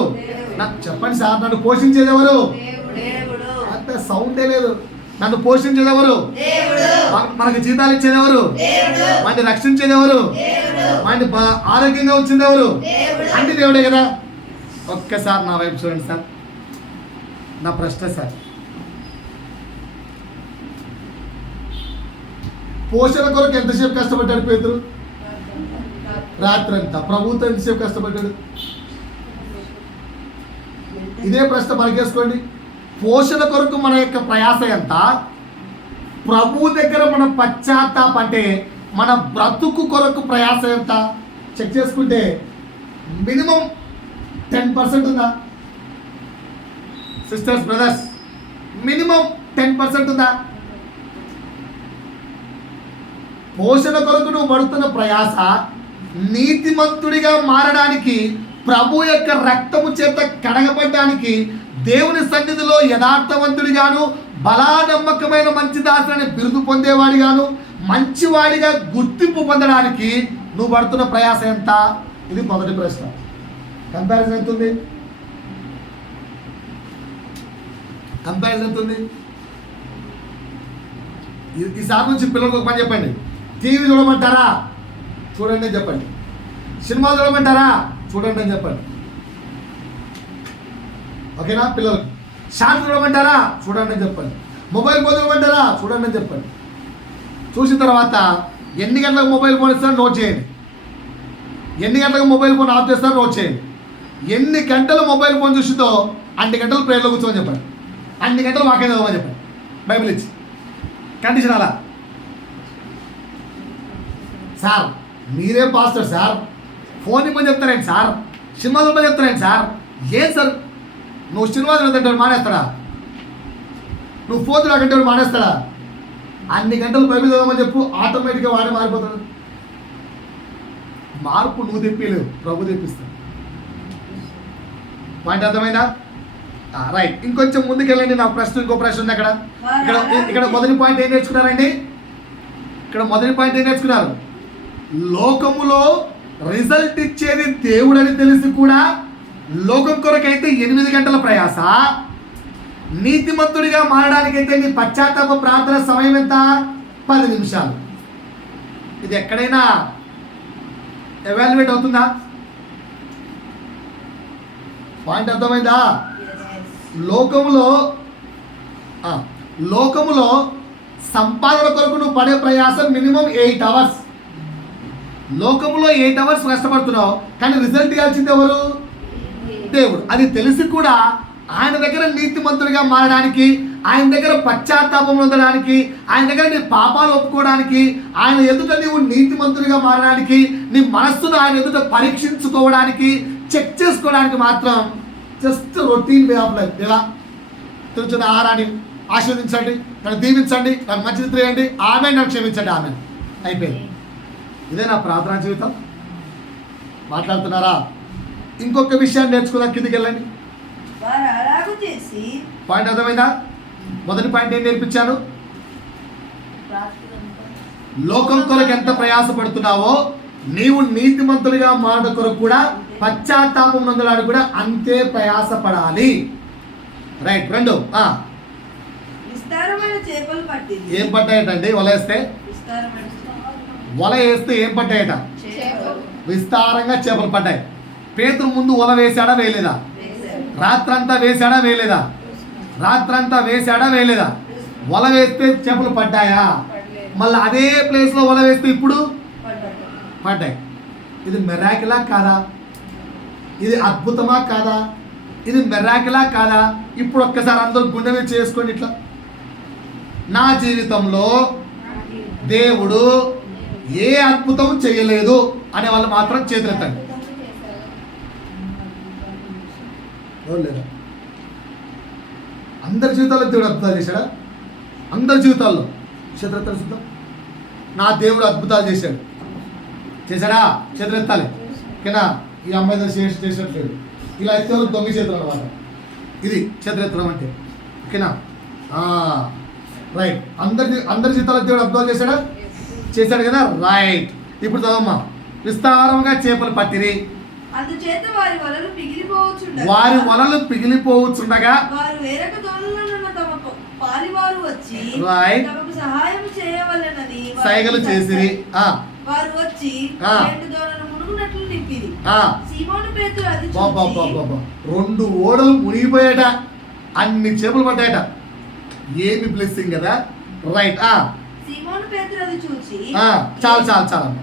నాకు చెప్పండి సార్, నన్ను పోషించేది ఎవరు? అంత సౌండే లేదు. నన్ను పోషించేది ఎవరు? మనకు జీతాలు ఇచ్చేది ఎవరు? వాడిని రక్షించేది ఎవరు? వాడిని ఆరోగ్యంగా ఉంచింది ఎవరు? అంటే దేవుడే కదా. ఒక్కసారి నా వైపు చూడండి సార్. నా ప్రశ్న సార్, పోషణ కొరకు ఎంతసేపు కష్టపడ్డాడు పేతురు? రాత్రంతా. ప్రభుత్వం ఎంతసేపు కష్టపడ్డాడు? ఇదే ప్రశ్న మనకేసుకోండి. పోషణ కొరకు మన యొక్క ప్రయాస ఎంత? ప్రభు దగ్గర మన పశ్చాత్తాప అంటే మన బ్రతుకు కొరకు ప్రయాస ఎంత? చెక్ చేసుకుంటే మినిమం 10% ఉందా సిస్టర్స్, బ్రదర్స్? మినిమం 10% ఉందా? పోషణ కొరకు నువ్వు పడుతున్న ప్రయాస నీతిమంతుడిగా మారడానికి, ప్రభు యొక్క రక్తము చేత కడగబడ్డానికి, దేవుని సన్నిధిలో యథార్థవంతుడిగాను, బలానమ్మకమైన మంచి దాసులని బిరుదు పొందేవాడిగాను, మంచివాడిగా గుర్తింపు పొందడానికి నువ్వు పడుతున్న ప్రయాస ఎంత? ఇది మొదటి ప్రశ్న. కంపారిజన్ ఎంత ఉంది? కంపారిజన్ ఎంత ఉంది? ఈసారి నుంచి పిల్లలకు ఒక పని చెప్పండి. టీవీ చూడమంటారా? చూడండి అని చెప్పండి. సినిమా చూడమంటారా? చూడండి అని చెప్పండి. ఓకేనా? పిల్లలకు షార్ట్ చూడమంటారా? చూడండి అని చెప్పండి. మొబైల్ ఫోన్ చూడమంటారా? చూడండి అని చెప్పండి. చూసిన తర్వాత ఎన్ని గంటలకు మొబైల్ ఫోన్ ఇస్తారో నోట్ చేయండి. ఎన్ని గంటలకు మొబైల్ ఫోన్ ఆఫ్ చేస్తారో నోట్ చేయండి. ఎన్ని గంటలు మొబైల్ ఫోన్ చూసిందో అన్ని గంటలు ప్రేయర్లో కూర్చోమని చెప్పండి. అన్ని గంటలు వాక్యం చదవమని చెప్పండి. బైబిల్ ఇచ్చి కండిషన్ అలా. సార్ మీరే పాస్టర్ సార్, ఫోన్ ఇవ్వని చెప్తారేంటి సార్, సినిమా చూడమని చెప్తారేంటి సార్? ఏం సార్, నువ్వు సినిమా చూడంటే మానేస్తాడా? నువ్వు ఫోన్ చూడకంటే మానేస్తాడా? అన్ని గంటలు బైబిల్ చదవమని చెప్పు, ఆటోమేటిక్గా వాడే మారిపోతాడు. మార్పు నువ్వు తెప్పిలేవు, ప్రభు తెప్పిస్తాడు. పాయింట్ అర్థమైందా? రైట్. ఇంకొంచెం ముందుకెళ్ళండి. నా ప్రశ్న, ఇంకో ప్రశ్న ఉంది అక్కడ. ఇక్కడ మొదటి పాయింట్ ఏం నేర్చుకున్నారండి? ఇక్కడ మొదటి పాయింట్ ఏం నేర్చుకున్నారు? లోకములో రిజల్ట్ ఇచ్చేది దేవుడని తెలిసి కూడా లోకం కొరకైతే 8 గంటల ప్రయాస, నీతిమంతుడిగా మారడానికైతే నీ పశ్చాత్తాప ప్రార్థన సమయం ఎంత? 10 నిమిషాలు. ఇది ఎక్కడైనా ఎవాల్యుయేట్ అవుతుందా? పాయింట్ అర్థమైందా? లోకములో సంపాదన కొరకు నువ్వు పడే ప్రయాసం మినిమం 8 అవర్స్. లోకములో 8 అవర్స్ కష్టపడుతున్నావు, కానీ రిజల్ట్ ఇవ్వాల్సింది ఎవరు? దేవుడు. అది తెలిసి కూడా ఆయన దగ్గర నీతిమంతుడిగా మారడానికి, ఆయన దగ్గర పశ్చాత్తాపం పొందడానికి, ఆయన దగ్గర నీ పాపాలు ఒప్పుకోవడానికి, ఆయన ఎదుట నీవు నీతిమంతుడిగా మారడానికి, నీ మనస్సును ఆయన ఎదుట పరీక్షించుకోవడానికి, చెక్ చేసుకోవడానికి మాత్రం just routine way of life. ఎలా తిరుగుతున్న ఆహారాన్ని ఆశీర్వదించండి, నన్ను దీవించండి, నాకు మంచిది చేయండి, ఆమె నన్ను క్షమించండి, ఆమె అయిపోయింది. ఇదే నా ప్రార్థనా జీవితం. మాట్లాడుతున్నారా? ఇంకొక విషయాన్ని నేర్చుకుందాం. కిందికి వెళ్ళండి. పాయింట్ అర్థమైందా? మొదటి పాయింట్ ఏం నేర్పించాను? లోకం కొరకు ఎంత ప్రయాసపడుతున్నావో నీవు నీతిమంతుడిగా మారడం కొరకు కూడా, పశ్చాత్తాపం నందడానికి కూడా అంతే ప్రయాసపడాలి. రైట్. 2 విస్తారమైన చేపలు పట్టింది. ఏం పట్టాయటండి? వల వేస్తే విస్తారమైన వల వేస్తే ఏం పట్టాయట? చేపలు విస్తారంగా చేపలు పడ్డాయి. పేతురు ముందు వల వేసాడా వేయలేదా? వేశారు. రాత్రంతా వేసాడా వేయలేదా? రాత్రంతా వేసాడా వేయలేదా? వల వేస్తే చేపలు పడ్డాయా? మళ్ళీ అదే ప్లేస్లో వల వేస్తే ఇప్పుడు పడ్డారు. పడ్డాయి. ఇది మెరాకిలా కాదా? ఇది అద్భుతమా కాదా? ఇది మెరాకిలా కాదా? ఇప్పుడు ఒక్కసారి అందరూ గుండె మీద చేసుకోండి ఇట్లా. నా జీవితంలో దేవుడు ఏ అద్భుతం చేయలేదు అనే వాళ్ళు మాత్రం చేతులెత్తండి. ఎవరు లేరా? అందరి జీవితాల్లో దేవుడు అద్భుతాలు చేశాడా? అందరి జీవితాల్లో చేతులెత్తాలి చూద్దాం. నా దేవుడు అద్భుతాలు చేశాడు. చేశాడా? చేతులెత్తాలి. ఓకేనా? ఈ అమ్మాయి చేసినట్లేదు. ఇలా ఎత్తే వాళ్ళు దొంగ చేతులు అనమాట. ఇది చేతులెత్తడం అంటే. ఓకేనా? రైట్. అందరి జీవితాల్లో దేవుడు అద్భుతాలు చేశాడా? చేశాడు కదా. రైట్. ఇప్పుడు చదవమ్మా. విస్తారంగా చేపలు పట్టిరి, అందుచేత వారి వలలు పిగిలిపోవచ్చుండగా వారి వలలు పిగిలిపోవచ్చుండగా వారు వేరొక దోణులనున్న తమ పాలివారు వచ్చి Right. తమకు సహాయం చేయవలెనని వారిని సైగలు చేసిరి. వారు వచ్చి ఆ. 2 దోణులు మునుగునట్లు నింపిరి. ఆ, సీమోను పేతురు అది బాబా చూచి బాబా 2 ఓడలు మునిగిపోయాట. అన్ని చేపలు పడ్డాయట. ఏమి బ్లెస్సింగ్ కదా. రైట్. సీమోను పేతురు అది చూచి చాలు చాలు చాలమ్మా,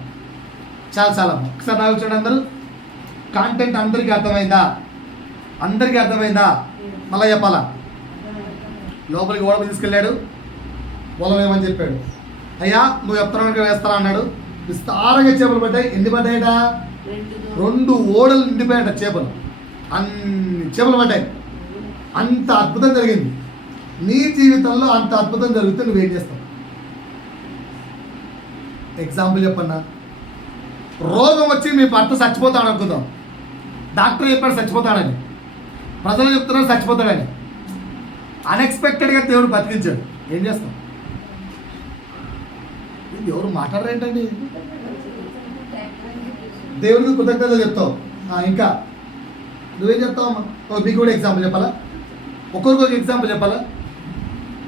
చాలు చాలమ్మా. ఒకసారి నాకు చూడండి అందరూ. కాంటెంట్ అందరికీ అర్థమైందా? అందరికీ అర్థమైందా? మళ్ళీ చెప్పాలా? లోపలికి ఓడ తీసుకెళ్ళాడు. వల వేయమని చెప్పాడు. అయ్యా నువ్వు ఎత్తడానికి వేస్తారా అన్నాడు. విస్తారంగా చేపలు పడ్డాయి. ఎన్ని పడ్డాయట? 2 ఓడలు నిండిపోయాట చేపలు. అన్ని చేపలు పడ్డాయి. అంత అద్భుతం జరిగింది. నీ జీవితంలో అంత అద్భుతం జరిగితే నువ్వేం చేస్తావు? ఎగ్జాంపుల్ చెప్పన్నా. రోగం వచ్చి మీ భర్త చచ్చిపోతాడు అనుకుందాం. డాక్టర్ చెప్పాడు చచ్చిపోతాడని, ప్రజలు చెప్తున్నారు చచ్చిపోతాడని. అన్ఎక్స్పెక్టెడ్గా దేవుడు బతికించాడు. ఏం చేస్తాం? ఇది ఎవరు మాట్లాడరేంటండి? దేవుడికి కృతజ్ఞతలు చెప్తావు. ఇంకా నువ్వేం చెప్తావమ్మా? మీకు కూడా ఎగ్జాంపుల్ చెప్పాలా? ఒక్కొక్కరికి ఎగ్జాంపుల్ చెప్పాలా?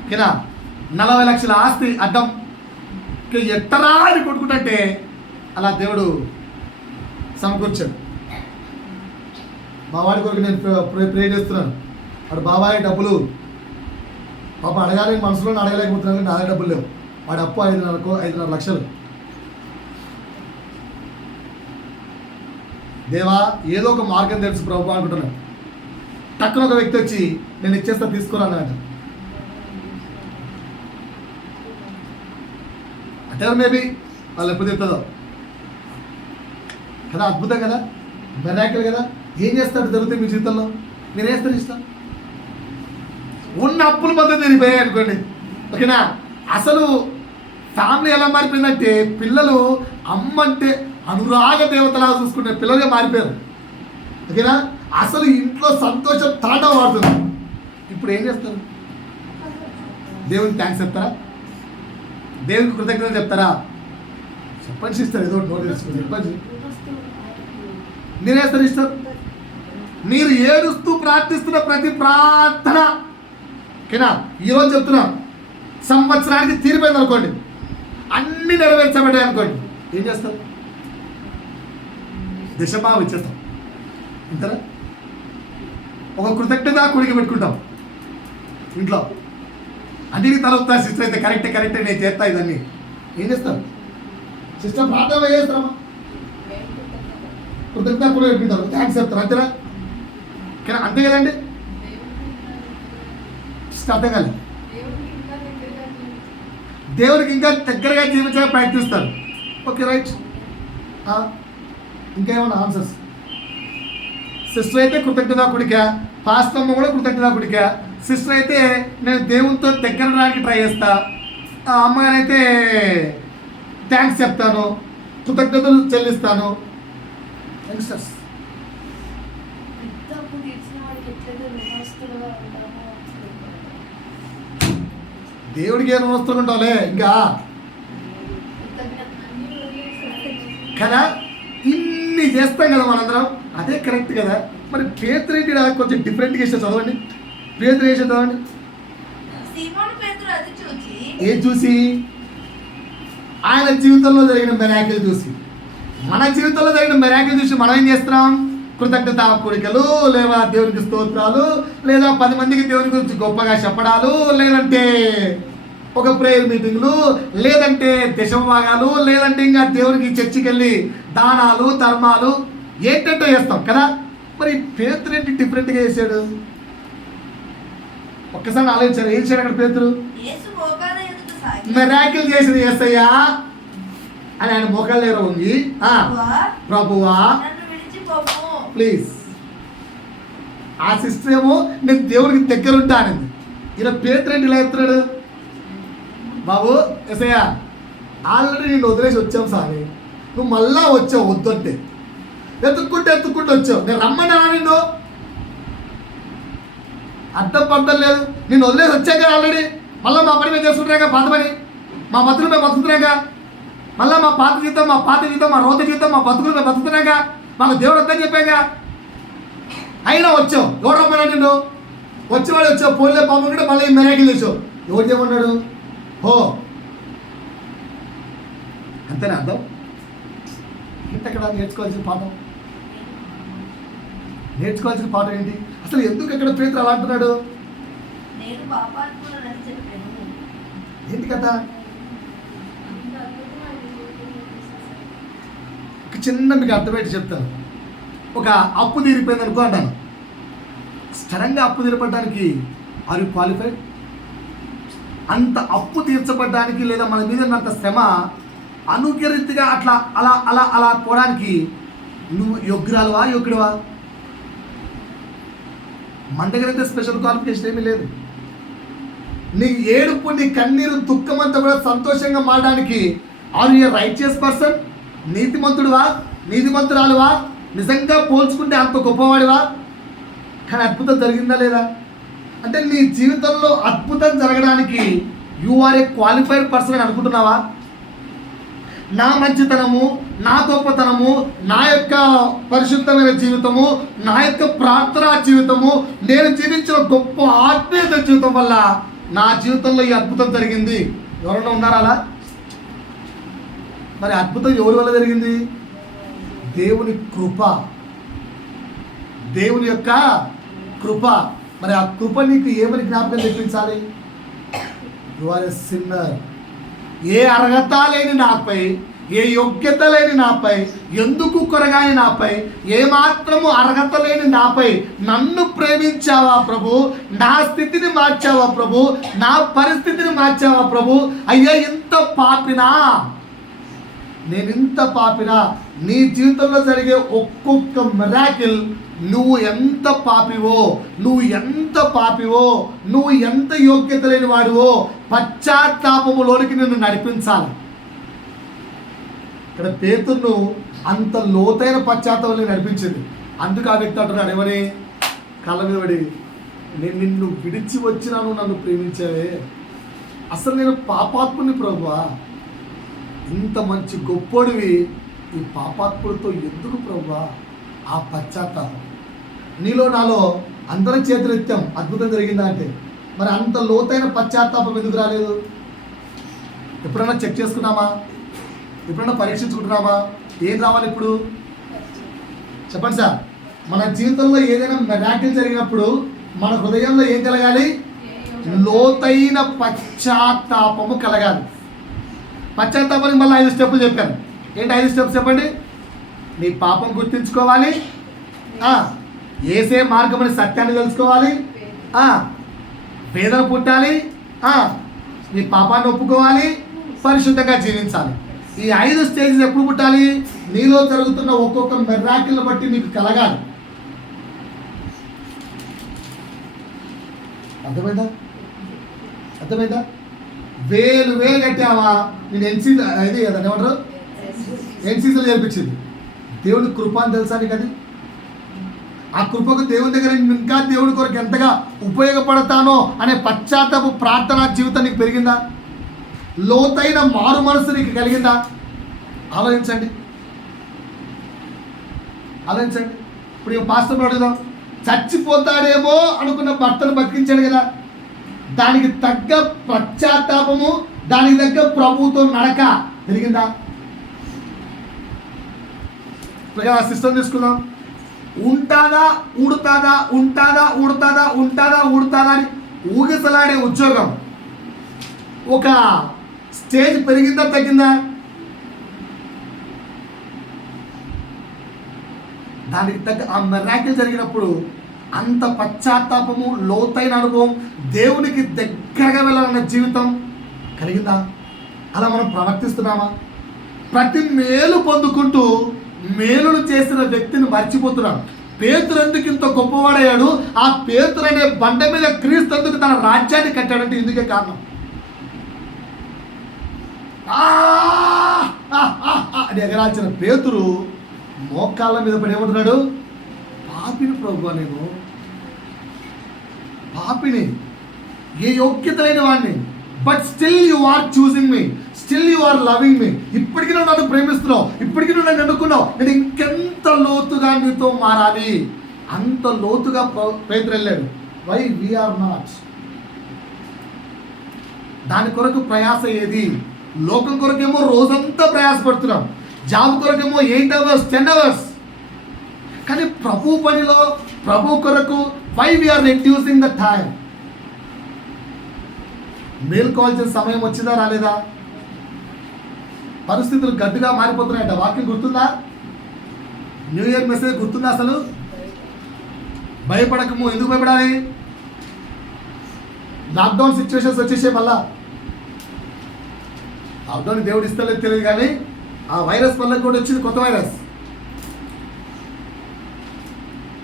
ఓకేనా? 40 లక్షల ఆస్తి అడ్డం ఎట్టరా అని కొట్టుకుంటే అలా దేవుడు సమకూర్చాడు. మా వాడి కొరకు నేను ప్రే చేస్తున్నాను. వాడు బాబాయ్ డబ్బులు పాప అడగాలని మనసులో అడగలేకపోతున్నాను. నా దగ్గర డబ్బులు లేవు. వాడి అప్పు 5.5 లక్షలు. దేవా ఏదో ఒక మార్గం తెలుసు ప్రభు అనుకుంటున్నాను. టక్కున ఒక వ్యక్తి వచ్చి నేను ఇచ్చేస్తా తీసుకోరా అన్నమాట. అంటే మేబీ వాళ్ళు ఎప్పుడు చెప్తుందో కదా. అద్భుతం కదా, మెరాకిల్ కదా. ఏం చేస్తాడు జరుగుతుంది మీ జీవితంలో? మీరు వేస్తారు ఇష్టం. ఉన్న అప్పుల మధ్య తిరిగిపోయాయి అనుకోండి. ఓకేనా? అసలు ఫ్యామిలీ ఎలా మారిపోయిందంటే పిల్లలు అమ్మంటే అనురాగ దేవతలాగా చూసుకునే పిల్లలుగా మారిపోయారు. ఓకేనా? అసలు ఇంట్లో సంతోషం తాట వాడుతుంది. ఇప్పుడు ఏం చేస్తారు? దేవునికి థ్యాంక్స్ చెప్తారా? దేవునికి కృతజ్ఞతలు చెప్తారా? చెప్పండి ఇస్తారు. ఏదో నోట్ తెలుసుకుని చెప్పండి. మీరేస్తారు ఇష్టం. మీరు ఏడుస్తూ ప్రార్థిస్తున్న ప్రతి ప్రార్థన ఓకేనా? ఈరోజు చెప్తున్నా, సంవత్సరానికి తీరిపోయింది అనుకోండి, అన్ని నెరవేర్చబడ్డాయి అనుకోండి, ఏం చేస్తారు? దశభావం ఇచ్చేస్తాం. అంతేనా? ఒక కృతజ్ఞత కుడికి పెట్టుకుంటాం ఇంట్లో. అన్నిటికీ తల వస్తా. సిస్టర్ అయితే కరెక్టే నేను చేస్తా ఇదన్నీ. ఏం చేస్తాను? సిస్టర్ ప్రార్థన చేస్తామా? కృతజ్ఞత కూడా పెట్టుకుంటారు. థ్యాంక్స్ చెప్తారు. అంతేనా? కానీ అంతే కదండి. అర్థం కాలేదు. దేవుడికి ఇంకా దగ్గరగా జీవించడానికి ప్రయత్నిస్తారు. Okay right. ఇంకేమన్నా ఆన్సర్స్? సిస్టర్ అయితే కృతజ్ఞత కుడికా, పాస్టర్ అమ్మ కూడా కృతజ్ఞత కుడికా. సిస్టర్ అయితే నేను దేవునితో దగ్గర రావడానికి ట్రై చేస్తా, అమ్మగారైతే థ్యాంక్స్ చెప్తాను, కృతజ్ఞతలు చెల్లిస్తాను. యంగ్స్టర్స్ దేవుడికి ఏం వస్తువులు ఉంటావులే ఇంకా కదా. ఇన్ని చేస్తాం కదా మనందరం. అదే కరెక్ట్ కదా. మరి పేతురేంటి కొంచెం డిఫరెంట్గా వేస్తే చదవండి. పేతురు వేసే చదవండి. సీమోను పేతురు అది ఏం చూసి? ఆయన జీవితంలో జరిగిన మెరాకిల్ చూసి. మన జీవితంలో జరిగిన మెరాకిల్ చూసి మనం ఏం చేస్తున్నాం? కృతజ్ఞత కోరికలు, లేదా దేవునికి స్తోత్రాలు, లేదా 10 మందికి దేవుని గురించి గొప్పగా చెప్పడాలు, లేదంటే ఒక ప్రేయర్ మీటింగ్లు, లేదంటే దశమభాగాలు, లేదంటే ఇంకా దేవునికి చర్చికి వెళ్ళి దానాలు ధర్మాలు ఏంటంటే చేస్తాం కదా. మరి పేతురు ఏంటి డిఫరెంట్గా చేశాడు? ఒక్కసారి ఆలోచించారు. ఏం చేశాడు అక్కడ పేతురు? మెరాకిల్ చేసింది యేసయ్యా అని ఆయన మోకాళ్ళ దగ్గర ఉంది. ప్రభువా ప్లీజ్. ఆ సిస్టర్ ఏమో నేను దేవుడికి దగ్గర ఉంటానండి. ఇలా పేతురు ఏంటి ఇలా చెప్తున్నాడు? బాబు యేసయ్యా ఆల్రెడీ నేను వదిలేసి వచ్చాం సారీ, నువ్వు మళ్ళా వచ్చావు వద్దంటే, ఎత్తుక్కుంటూ వచ్చావు. నేను రమ్మన్నా నిన్ను, అర్థం పద్ధం లేదు. నేను వదిలేసి వచ్చాక ఆల్రెడీ మళ్ళీ మా పని మేము చేసుకుంటున్నాగా, పాత పని మా బతుకులు మేము బతుకుతున్నాగా, మళ్ళీ మా పాత జీవితం మా రోత జీవితం మా బతుకులు మేము బతుకుతున్నాగా, మాకు దేవుడు వద్దని చెప్పాగా. అయినా వచ్చావు. ఎవరు రమ్మన్నా నిన్ను? వచ్చేవాడు వచ్చావు. పోలే పాపం కూడా మళ్ళీ మెరాకిల్ చేసావు. ఎవరు చేయమన్నాడు? హో అంతేనా అర్థం? ఇంతక్కడ నేర్చుకోవాల్సిన పాఠం ఏంటి అసలు? ఎందుకు ఇక్కడ పేతురు అలా అంటున్నాడు? ఏంటి కదా? ఒక చిన్న మీకు అర్థమయ్యేది చెప్తాను. ఒక అప్పు తీరిపోయింది అనుకో అంటాను. స్థిరంగా అప్పు తీరపడడానికి ఆర్ యు క్వాలిఫైడ్? అంత అప్పు తీర్చబడ్డానికి, లేదా మన మీద ఉన్నంత శ్రమ అనుకరితిగా అట్లా అలా అలా అలా పోవడానికి నువ్వు యోగ్యురాలువా యోగ్యుడువా? మన దగ్గర అయితే స్పెషల్ క్వాలిఫికేషన్ ఏమీ లేదు. నీ ఏడుపు, నీ కన్నీరు, దుఃఖం అంతా కూడా సంతోషంగా మారడానికి ఆర్ యు రైచియస్ పర్సన్? నీతిమంతుడువా, నీతిమంతురాలువా? నిజంగా పోల్చుకుంటే అంత గొప్పవాడివా? కానీ అద్భుతం జరిగిందా లేదా? అంటే నీ జీవితంలో అద్భుతం జరగడానికి you are a qualified person అని అనుకుంటున్నావా? నా మంచితనము, నా గొప్పతనము, నా యొక్క పరిశుద్ధమైన జీవితము, నా యొక్క ప్రార్థనా జీవితము, నేను జీవించిన గొప్ప ఆత్మీయత జీవితం వల్ల నా జీవితంలో ఈ అద్భుతం జరిగింది. ఎవరైనా ఉన్నారా అలా? మరి అద్భుతం ఎవరి వల్ల జరిగింది? దేవుని కృప, దేవుని యొక్క కృప. మరి ఆ కృప నీకు ఏమని జ్ఞాపకం తెప్పించాలి? You are a sinner. ఏ అర్హత లేని నాపై, ఏ యోగ్యత లేని నాపై, ఎందుకు కొరగాని నాపై, ఏ మాత్రము అర్హత లేని నాపై నన్ను ప్రేమించావా ప్రభు? నా స్థితిని మార్చావా ప్రభు? నా పరిస్థితిని మార్చావా ప్రభు? అయ్యా ఇంత పాపినా, నేను ఇంత పాపినా? నీ జీవితంలో జరిగే ఒక్కొక్క మిరాకిల్ నువ్వు ఎంత పాపివో, నువ్వు ఎంత యోగ్యత లేని వాడివో పశ్చాత్తాపములోనికి నిన్ను నడిపించాలి. ఇక్కడ పేతురును అంత లోతైన పశ్చాత్తాపంలో నడిపించింది. అందుకు ఆ వ్యక్తి అంటున్నాడు ఏమని? కళ్ళ మీద పడి, నేను నిన్ను విడిచి వచ్చినాను, నన్ను ప్రేమించావే. అసలు నేను పాపాత్ముని ప్రభువా, ఇంత మంచి గొప్పోడివి, ఈ పాపాత్ముడితో ఎందుకు ప్రభువా? ఆ పశ్చాత్తాపం నీలో నాలో అందరం చేతులు ఎత్తాం, అద్భుతం జరిగిందా అంటే, మరి అంత లోతైన పశ్చాత్తాపం ఎందుకు రాలేదు? ఎప్పుడైనా చెక్ చేసుకున్నామా? ఎప్పుడైనా పరీక్షించుకుంటున్నామా? ఏం రావాలి ఇప్పుడు? చెప్పండి సార్. మన జీవితంలో ఏదైనా మిరాకిల్ జరిగినప్పుడు మన హృదయంలో ఏం కలగాలి? లోతైన పశ్చాత్తాపము కలగాలి. పశ్చాత్తాపానికి మళ్ళీ 5 స్టెప్పులు చెప్పాను. ఏంటి 5 స్టెప్స్ చెప్పండి? నీ పాపం గుర్తించుకోవాలి, ఏసే మార్గమని సత్యాన్ని తెలుసుకోవాలి, వేదన పుట్టాలి, నీ పాపాన్ని ఒప్పుకోవాలి, పరిశుద్ధంగా జీవించాలి. ఈ 5 స్టేజెస్ ఎప్పుడు పుట్టాలి? నీలో జరుగుతున్న ఒక్కొక్క మిరాకిల్ని బట్టి నీకు కలగాలి. అర్థమైందా? వేలు కట్టావా? నేను ఇది కదా ఏమంటారు, ఎన్సీసీలో చేర్పించింది. దేవుని కృప అని తెలుసా నీకు? అది ఆ కృపకు దేవుని దగ్గర ఇంకా దేవుని కొరకు ఎంతగా ఉపయోగపడతానో అనే పశ్చాత్తాప ప్రార్థనా జీవితం నీకు పెరిగిందా? లోతైన మారు మనసు నీకు కలిగిందా? ఆలోచించండి. ఇప్పుడు ఈ పాస్టర్ అడుగుదాం, చచ్చిపోతాడేమో అనుకున్న భర్తను బతికించాడు కదా, దానికి తగ్గ పశ్చాత్తాపము దానికి దగ్గర ప్రభువుతో నడక పెరిగిందా? ఇప్పుడు ఆ సిస్టమ్ తీసుకుందాం. ఉంటాదా ఊడుతాదా, ఉంటాదా ఊడుతాదా, ఉంటాదా ఊడుతాదా అని ఊగిసలాడే ఉద్యోగం ఒక స్టేజ్ పెరిగిందా తగ్గిందా? దానికి తగ్గ ఆ మిరాకిల్ జరిగినప్పుడు అంత పశ్చాత్తాపము, లోతైన అనుభవం, దేవునికి దగ్గరగా వెళ్ళాలన్న జీవితం కలిగిందా? అలా మనం ప్రవర్తిస్తున్నామా? ప్రతి మేలు పొందుకుంటూ మేలును చేసిన వ్యక్తిని మర్చిపోతున్నాం. పేతురు ఎందుకు ఇంత గొప్పవాడయ్యాడు? ఆ పేతురు అనే బండ మీద క్రీస్తు ఎందుకు తన రాజ్యాన్ని కట్టాడంటే ఇందుకే కారణం. అని ఎగరాల్సిన పేతురు మోకాళ్ళ మీద పడి ఏమంటున్నాడు? పాపిని ప్రభువా, నేను పాపిని, ఏ యోగ్యత లేని వాడిని, but still you are choosing me, still you are loving me. ఇప్పటికీ నువ్వు నన్ను ప్రేమిస్తున్నావు, ఇప్పటికీ నువ్వు నన్ను ఎన్నుకున్నావు, నేను ఇంకెంత లోతుగా నీతో మారాలి. అంత లోతుగా పేతురు వెళ్ళాడు. Why we are not? దాని కొరకు ప్రయాస ఏది? లోకం కొరకేమో రోజంతా ప్రయాసపడుతున్నాం, జాబ్ కొరకేమో 8 hours 10 hours. కానీ ప్రభు పనిలో, ప్రభు కొరకు why we are reducing the time? మేల్కోవాల్సిన సమయం వచ్చిందా రాలేదా? పరిస్థితులు గడ్డుగా మారిపోతున్నాయంట. వాక్యం గుర్తుందా? న్యూ ఇయర్ మెసేజ్ గుర్తుందా? అసలు భయపడకము. ఎందుకు భయపడాలి? లాక్డౌన్ సిచ్యువేషన్స్ వచ్చేసే మళ్ళా. లాక్డౌన్ దేవుడు ఇస్తలేదు తెలియదు, కానీ ఆ వైరస్ వల్ల కూడా వచ్చింది కొత్త వైరస్.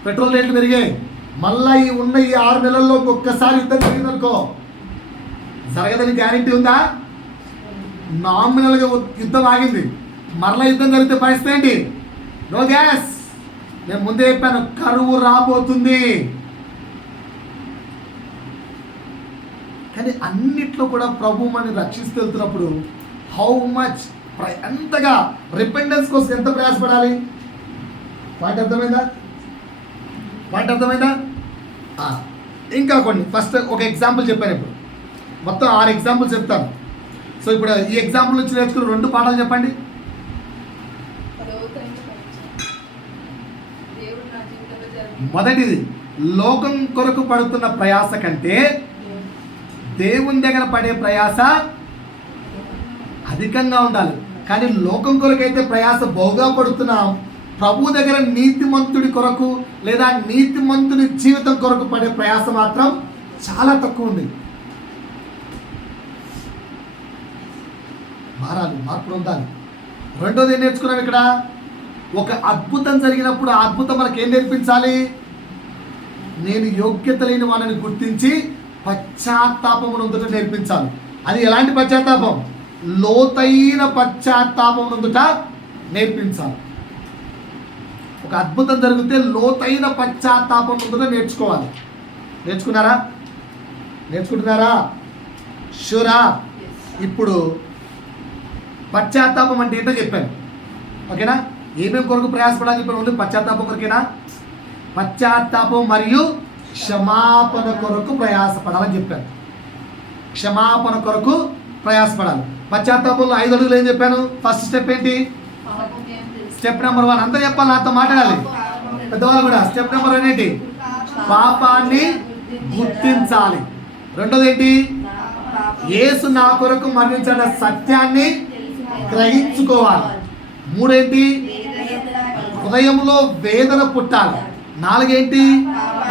పెట్రోల్ రేట్లు పెరిగాయి. మళ్ళీ ఈ 6 నెలల్లో ఒక్కసారి యుద్ధం జరిగిందనుకో, జరగదని గ్యారెంటీ ఉందా? నామినల్గా యుద్ధం ఆగింది, మరలా యుద్ధం జరిగితే పరిస్థితి ఏంటి? No gas. నేను ముందే చెప్పాను, కరువు రాబోతుంది. కానీ అన్నిట్లో కూడా ప్రభు మనని రక్షిస్తూ వెళ్తున్నప్పుడు హౌ మచ్, ఎంతగా రిపెండెన్స్ కోసం ఎంత ప్రయాసపడాలి? పాయింట్ అర్థమైందా? ఇంకా కొన్ని. ఫస్ట్ ఒక ఎగ్జాంపుల్ చెప్పాను, ఇప్పుడు మొత్తం 6 ఎగ్జాంపుల్స్ చెప్తాను. సో ఇప్పుడు ఈ ఎగ్జాంపుల్ నుంచి నేర్చుకుని 2 పాఠాలు చెప్పండి. మొదటిది, లోకం కొరకు పడుతున్న ప్రయాస కంటే దేవుని దగ్గర పడే ప్రయాస అధికంగా ఉండాలి. కానీ లోకం కొరకైతే ప్రయాస బహుగా పడుతున్నాం, ప్రభు దగ్గర నీతిమంతుడి కొరకు లేదా నీతిమంతుని జీవితం కొరకు పడే ప్రయాస మాత్రం చాలా తక్కువ ఉంది. మారాలి, మార్పు ఉండాలి. రెండోది ఏం నేర్చుకున్నాం ఇక్కడ? ఒక అద్భుతం జరిగినప్పుడు ఆ అద్భుతం మనకి ఏం నేర్పించాలి? నేను యోగ్యత లేని వాళ్ళని గుర్తించి పశ్చాత్తాపం నొందుట నేర్పించాలి. అది ఎలాంటి పశ్చాత్తాపం? లోతైన పశ్చాత్తాపం నొందుట నేర్పించాలి. ఒక అద్భుతం జరిగితే లోతైన పశ్చాత్తాపం నొందుట నేర్చుకోవాలి. నేర్చుకుంటున్నారా? షూరా? ఇప్పుడు పశ్చాత్తాపం అంటే ఏంటో చెప్పాను, ఓకేనా? ఏమేమి కొరకు ప్రయాసపడాలని చెప్పాను? ఓన్లీ పశ్చాత్తాపం కొరకేనా? పశ్చాత్తాపం మరియు క్షమాపణ కొరకు ప్రయాసపడాలని చెప్పాను. క్షమాపణ కొరకు ప్రయాసపడాలి. పశ్చాత్తాపంలో 5 అడుగులు ఏం చెప్పాను? ఫస్ట్ స్టెప్ ఏంటి? స్టెప్ నెంబర్ 1 అందరూ చెప్పాలి, నాతో మాట్లాడాలి, పెద్దవాళ్ళు కూడా. స్టెప్ నెంబర్ 1 ఏంటి? పాపాన్ని గుర్తించాలి. రెండోది ఏంటి? యేసు నా కొరకు మరణించిన సత్యాన్ని గ్రహించుకోవాలి. 3 ఏంటి? హృదయంలో వేదన పుట్టాలి. 4 ఏంటి?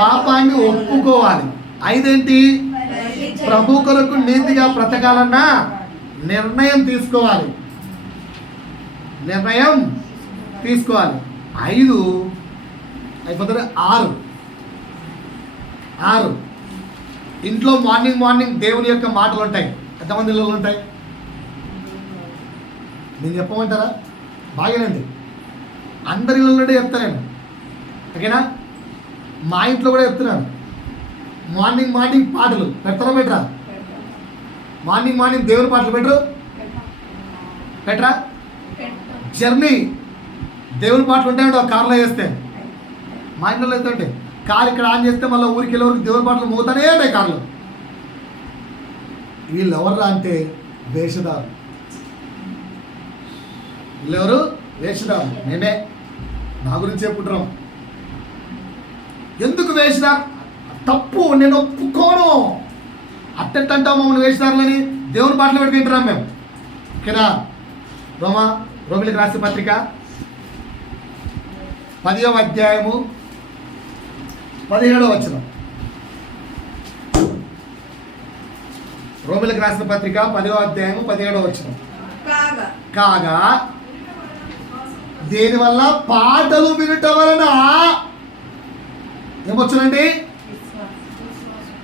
పాపాన్ని ఒప్పుకోవాలి. 5 ఏంటి? ప్రభు కొరకు నీతిగా బ్రతకాలన్న నిర్ణయం తీసుకోవాలి. 5 అయిపోతుంది. 6 ఇంట్లో మార్నింగ్ దేవుని యొక్క మాటలు ఉంటాయి. ఎంతమంది ఇళ్ళు ఉంటాయి? నేను చెప్పమంటారా? బాగానండి, అందరి ఇళ్ళలో చెప్తాను, ఓకేనా? మా ఇంట్లో కూడా చెప్తున్నాను. మార్నింగ్ పాటలు పెడతారా? పెట్టరా? మార్నింగ్ దేవుని పాటలు పెట్టరా? జర్నీ దేవుని పాటలు ఉంటాయండి ఒక కార్లో వేస్తే. మా ఇంట్లో అయితే కారు ఇక్కడ ఆన్ చేస్తే మళ్ళీ ఊరికి వెళ్ళే వరకు దేవుని పాటలు మోగుతానే ఉంటాయి కార్లు. వీళ్ళు ఎవర్రా అంటే వేషధారు. వీళ్ళెవరు? వేషధారు. నేనే నా గురించి చెప్పుకుంటున్నాం. ఎందుకు వేషధారు? తప్పు, నేను ఒప్పుకోను. అట్టంటాం మమ్మల్ని వేషధారులని దేవుని పాటలు పెట్టుకుంటున్నాం మేము. ఓకేనా? రోమిలికి రాసిన పత్రిక 10వ అధ్యాయము 17వ వచనం. రోమిలికి రాసిన పత్రిక 10వ అధ్యాయము 17వ వచనం. కాగా దేనివల్ల? పాటలు వినుట వలన ఏమొచ్చునండి?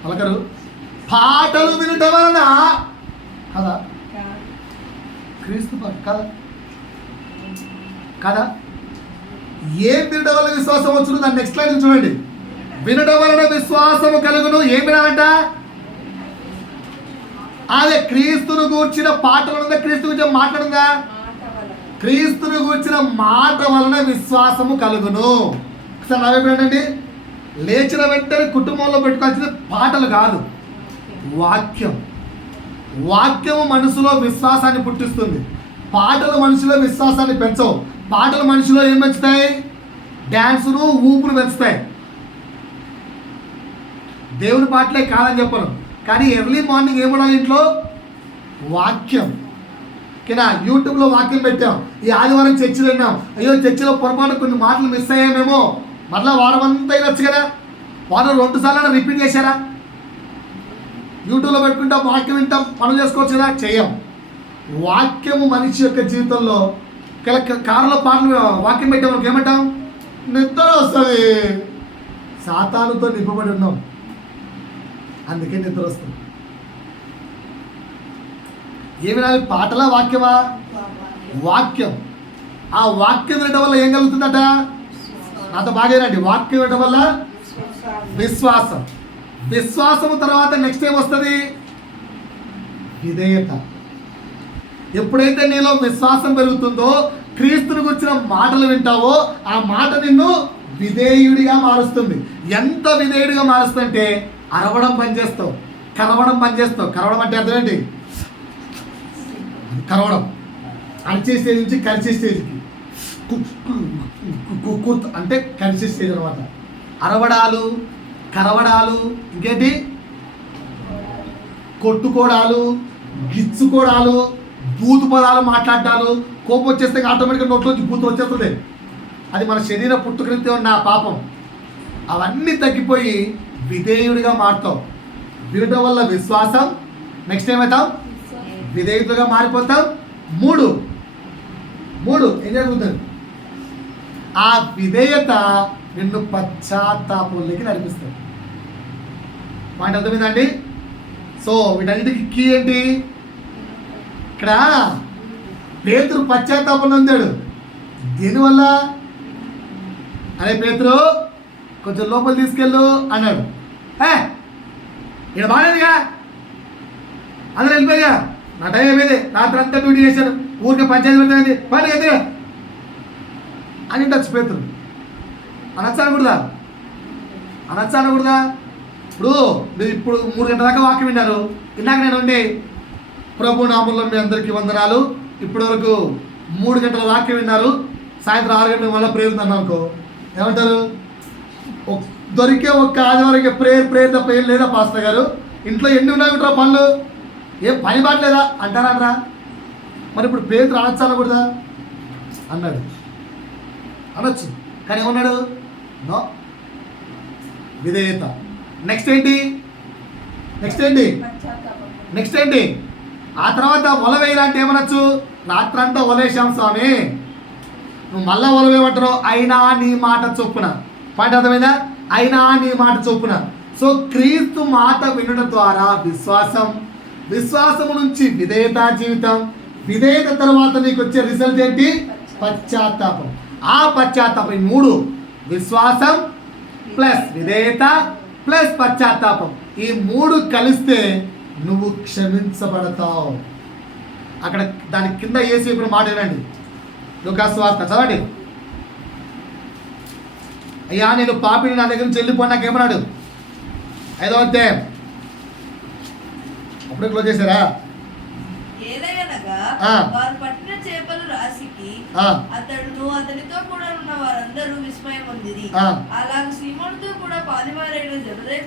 పలకరు. పాటలు వినుట వలన కదా, క్రీస్తు పాట కదా కదా. ఏం వినడం వల్ల విశ్వాసం వచ్చును? దాని నెక్స్ట్ లైన్ చూడండి. వినడం వలన విశ్వాసము కలుగును. ఏం వినాలంట? అదే క్రీస్తును గూర్చిన పాటలు ఉందా? క్రీస్తు గురించి మాట్లాడుందా? క్రీస్తును గూర్చిన మాట వలన విశ్వాసము కలుగును. ఒకసారి నవ్వేంటండి, లేచిన వెంటనే కుటుంబంలో పెట్టుకోవాల్సిన పాటలు కాదు, వాక్యం. వాక్యము మనసులో విశ్వాసాన్ని పుట్టిస్తుంది. పాటలు మనిషిలో విశ్వాసాన్ని పెంచవు. పాటలు మనిషిలో ఏం పెంచుతాయి? డ్యాన్సును, ఊపును పెంచుతాయి. దేవుని పాటలే కాదని చెప్పను, కానీ ఎర్లీ మార్నింగ్ ఏముండాలి ఇంట్లో? వాక్యం. ఓకేనా? యూట్యూబ్లో వాక్యం పెట్టాం. ఈ ఆదివారం చర్చిలో విన్నాం. అయ్యో చర్చిలో పొరపాటు కొన్ని మాటలు మిస్ అయ్యామేమో, మళ్ళీ వారం అంతా వినొచ్చు కదా. వారం 2 సార్లు రిపీట్ చేశారా? యూట్యూబ్లో పెట్టుకుంటాం, వాక్యం వింటాం, పనులు చేసుకోవచ్చు కదా. చేయం. వాక్యము మనిషి యొక్క జీవితంలో కారులో పాటలు వాక్యం పెట్టే వాళ్ళకి ఏమంటాం? నిద్ర వస్తుంది. సాతానుతో నింపబడి ఉన్నాం, అందుకే నిద్ర వస్తుంది. ఏమి వినాలి? పాటలా వాక్యమా? వాక్యం. ఆ వాక్యం వినడం వల్ల ఏం కలుగుతుందట? నాతో బాగేనండి. వాక్యం వినడం వల్ల విశ్వాసం. విశ్వాసము తర్వాత నెక్స్ట్ ఏం వస్తుంది? విధేయత. ఎప్పుడైతే నీలో విశ్వాసం పెరుగుతుందో, క్రీస్తుని గురించిన మాటలు వింటావో, ఆ మాట నిన్ను విధేయుడిగా మారుస్తుంది. ఎంత విధేయుడిగా మారుస్తుందంటే అరవడం పనిచేస్తావు, కరవడం పనిచేస్తావు. కరవడం అంటే అర్థం ఏంటి? కరవడం. అరిచే స్టేజ్ నుంచి కరిచే స్టేజ్కి అంటే కరిచే స్టేజ్ అనమాట. అరవడాలు, కరవడాలు, ఇంకేంటి? కొట్టుకోవడాలు, గిచ్చుకోవడాలు, బూతు పదాలు మాట్లాడాలు. కోపం వచ్చేస్తే ఆటోమేటిక్గా నోట్లోంచి బూతు వచ్చేస్తుంది. అది మన శరీర పుట్టుకరితే ఉన్న పాపం. అవన్నీ తగ్గిపోయి విధేయుడిగా మారుతావు. వినడం వల్ల విశ్వాసం. నెక్స్ట్ ఏమవుతాం? విధేయుడిగా మారిపోతాం. మూడు ఏం జరుగుతుంది? ఆ విధేయత నిన్ను పశ్చాత్తాపంలోకి నడిపిస్తుంది. పాయింట్ అర్థమైందండి? సో వీటన్నిటికి కీ ఏంటి? ఇక్కడ పేతురు పశ్చాత్తాపంలో ఉందాడు. దేనివల్ల? అరే పేతురు కొంచెం లోపల తీసుకెళ్ళు అన్నాడు. ఇక్కడ బాగాలేదుగా, అందరూ వెళ్ళిపోయా, నా టైం అయిపోయింది, రాత్రి అంతా డ్యూటీ చేశాను, ఊరికే పంచాయతీ పెడుతుంది, వాళ్ళు ఎదురు అని ఉండొచ్చు పేతురు. అనొచ్చనకూడదా? ఇప్పుడు మీరు 3 గంటల దాకా వాక్యం విన్నారు. ఇందాక నేను ఉండి ప్రభు నామములో మీ అందరికీ వందనాలు, ఇప్పటి వరకు 3 గంటల వాక్యం విన్నారు, సాయంత్రం 6 గంటలకు మళ్ళీ ప్రేయర్ ఉందన్నా అనుకో, ఏమంటారు? దొరికే ఒక్క ఆదివారం ప్రేయర్ తప్ప ఏం లేదా పాస్టర్ గారు? ఇంట్లో ఎన్ని ఉన్నాయి పనులు, ఏం పని బాట్లేదా అంటారా? మరి ఇప్పుడు పేతురు అనొచ్చనకూడదా? అన్నాడు. అనొచ్చు, కానీ ఏమన్నాడు? నో. విధేయత. నెక్స్ట్ ఏంటి? ఆ తర్వాత ఒలవేయరా అంటే ఏమనొచ్చు? రాత్రంతా ఒలేశాం స్వామి, నువ్వు మళ్ళా ఒలవేయమంటారు. అయినా నీ మాట చొప్పున. పాయింట్ అర్థమైందా? అయినా నీ మాట చొప్పున. సో క్రీస్తు మాట వినడం ద్వారా విశ్వాసము నుంచి విధేయత జీవితం. విధేయత తర్వాత నీకు వచ్చే రిజల్ట్ ఏంటి? పశ్చాత్తాపం. ఆ పశ్చాత్తాపం 3, విశ్వాసం ప్లస్ విధేయత ప్లస్ పశ్చాత్తాపం, ఈ 3 కలిస్తే నువ్వు క్షమించబడతావు. అక్కడ దాని కింద యేసు ఇప్పుడు మాట వినండి. లూకాసు వార్త చదవండి. అయ్యా నేను పాపిని, నా దగ్గర నుంచి వెళ్ళిపోయి నాకేమన్నాడు? 5వ అధ్యాయం. అప్పుడే క్లోజ్ చేశారా? ఆ. వారు పట్టిన చేపలు రాశికి ఆ. అతడును అతనితో కూడా ఉన్న వారందరూ విస్మయం పొందిరి. ఆ. అలాగే సీమోనుతో కూడా పాలివారైన జెబెదయి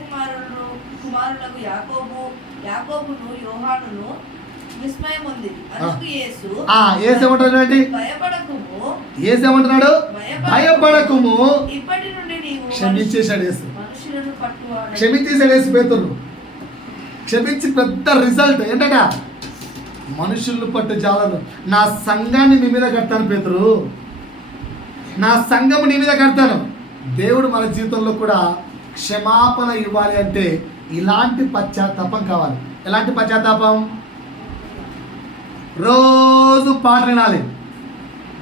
కుమారులకు యాకోబును యోహానును విస్మయం పొందిరి. అందుకు యేసు ఏమంటున్నాడు? భయపడకుము, ఏమంటున్నాడు? భయపడకుము. ఇప్పటి నుండి నీవు క్షమించేశాడు యేసు. మనుషులను పట్టువాడు. క్షమించేశాడు యేసు పేతురు. క్షమించి పెద్ద రిజల్ట్ ఏంటట? మనుషులను పట్టు జాలను. నా సంఘాన్ని నీ మీద కడతాను పేతురు, నా సంఘము నీ మీద కడతాను. దేవుడు మన జీవితంలో కూడా క్షమాపణ ఇవ్వాలి అంటే ఇలాంటి పశ్చాత్తాపం కావాలి. ఎలాంటి పశ్చాత్తాపం? రోజు పాట వినాలి,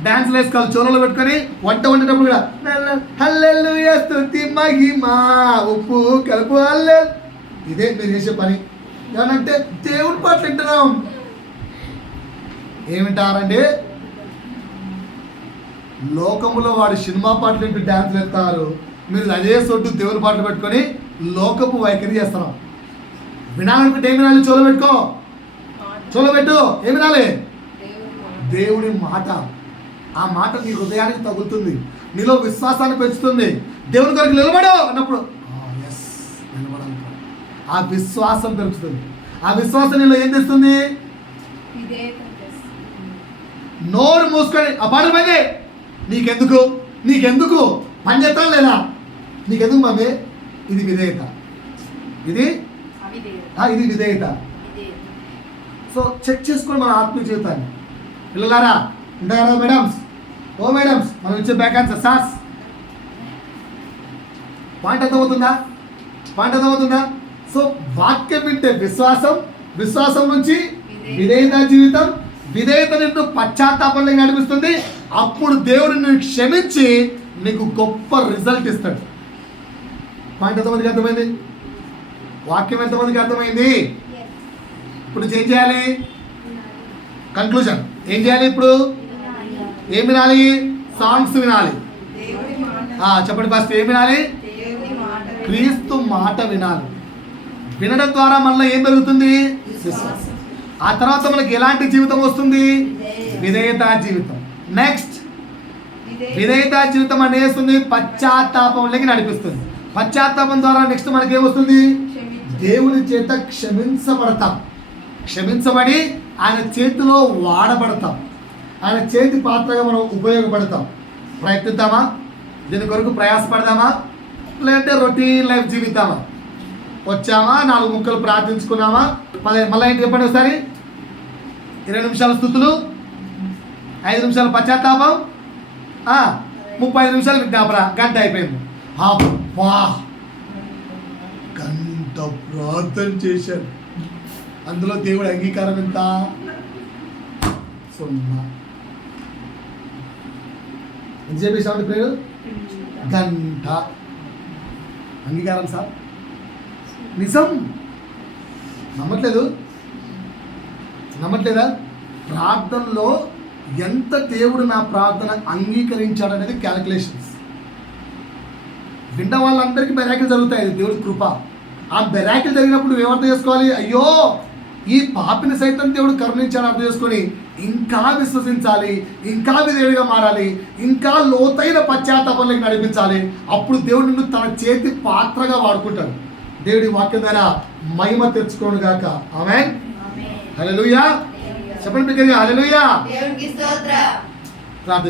డాన్స్లు వేసుకోవాలి, చోళలు పెట్టుకొని వంట వండేటప్పుడు కూడా హల్లెలూయా స్తుతి మహిమా ఉప్పు కలుపు హల్లెలూయా. ఇదే మీరు చేసే పని. ఏమంటే దేవుడి పాటలు వింటున్నాం. ఏమింటారండి? లోకములో వాడు సినిమా పాటలు వింటూ డ్యాన్స్లు వేస్తారు, మీరు అదే సొట్టు దేవుని పాటలు పెట్టుకొని లోకపు వైఖరి చేస్తున్నాం. వినాలనుకుంటే ఏం వినాలి? చోలో పెట్టుకో, చోలో పెట్టు. ఏం వినాలి? దేవుడి మాట. ఆ మాట నీ హృదయానికి తగులుతుంది, నీలో విశ్వాసాన్ని పెంచుతుంది. దేవుని కొరకు నిలబడు అన్నప్పుడు ఎస్ నిలబడాలి. ఆ విశ్వాసం పెరుగుతుంది. ఆ విశ్వాసం నీలో ఏం తెస్తుంది? నోరు మూసుకొని ఆ పాట పని. నీకెందుకు పని చేస్తాను లేదా? నీకెందుకు మమ్మీ? ఇది విధేయత. ఇది విధేయత. సో చెక్ చేసుకోండి మన ఆత్మీయ జీవితాన్ని. పిల్లలారా ఉంటారా మేడమ్స్? ఓ మేడమ్స్, మనం ఇచ్చే బ్యాక్ ఆన్సర్ సాస్. పాయింట్ అర్థమవుతుందా? సో వాక్యం వింటే విశ్వాసం, విశ్వాసం నుంచి విధేయత జీవితం, విధేయత నిన్ను పశ్చాత్తాపంలో నడిపిస్తుంది. అప్పుడు దేవుడు నిన్ను క్షమించి నీకు గొప్ప రిజల్ట్ ఇస్తాడు. పాయింట్ ఎంతమందికి అర్థమైంది? వాక్యం ఎంతమందికి అర్థమైంది? ఇప్పుడు ఏం చేయాలి? కన్క్లూజన్ ఏం చేయాలి? ఇప్పుడు ఏం వినాలి? సాంగ్స్ వినాలి. చెప్పండి ఫస్ట్ ఏం వినాలి? క్రీస్తు మాట వినాలి. వినడం ద్వారా మనలో ఏం పెరుగుతుంది? ఆ తర్వాత మనకి ఎలాంటి జీవితం వస్తుంది? విధేయత జీవితం. నెక్స్ట్ విధేయత జీవితం అనేస్తుంది పశ్చాత్తాపంలోకి నడిపిస్తుంది. పశ్చాత్తాపం ద్వారా నెక్స్ట్ మనకి ఏమొస్తుంది? దేవుని చేత క్షమించబడి ఆయన చేతిలో వాడబడతాం. ఆయన చేతి పాత్రగా మనం ఉపయోగపడతాం. ప్రయత్నిద్దామా? దీని కొరకు ప్రయాసపడదామా? లేదంటే రొటీన్ లైఫ్ జీవితామా? వచ్చామా, 4 ముక్కలు ప్రార్థించుకున్నామా, మళ్ళీ ఏంటి చెప్పండి ఒకసారి? 20 నిమిషాల స్తుతులు, 5 నిమిషాల పశ్చాత్తాపం, 35 నిమిషాలు విజ్ఞాపన. గంట అయిపోయింది. అబ్బా, గంట ప్రార్థన చేశాను. అందులో దేవుడి అంగీకారం ఎంత? 0. ఎంత చెప్పేసామండి పేరు? గంట అంగీకారం సార్. నిజం. నమ్మట్లేదా? ప్రార్థనలో ఎంత దేవుడు నా ప్రార్థన అంగీకరించాడనేది క్యాలిక్యులేషన్స్. విన్న వాళ్ళందరికీ బెరాకిల్ జరుగుతాయి. అది దేవుడి కృప. ఆ బెరాకిల్ జరిగినప్పుడు ఏమర్థం చేసుకోవాలి? అయ్యో, ఈ పాపిని సైతం దేవుడు కరుణించాలని అర్థం చేసుకొని ఇంకా విశ్వసించాలి, ఇంకా విధేయుడిగా మారాలి, ఇంకా లోతైన పశ్చాత్తాపంలోకి నడిపించాలి. అప్పుడు దేవుడు నిన్ను తన చేతి పాత్రగా వాడుకుంటాడు. దేవుడి వాక్యం ద్వారా మహిమ తెచ్చుకోను గాక. ఆమేన్. హల్లెలూయా. చెప్పండి హల్లెలూయా. ప్రార్థన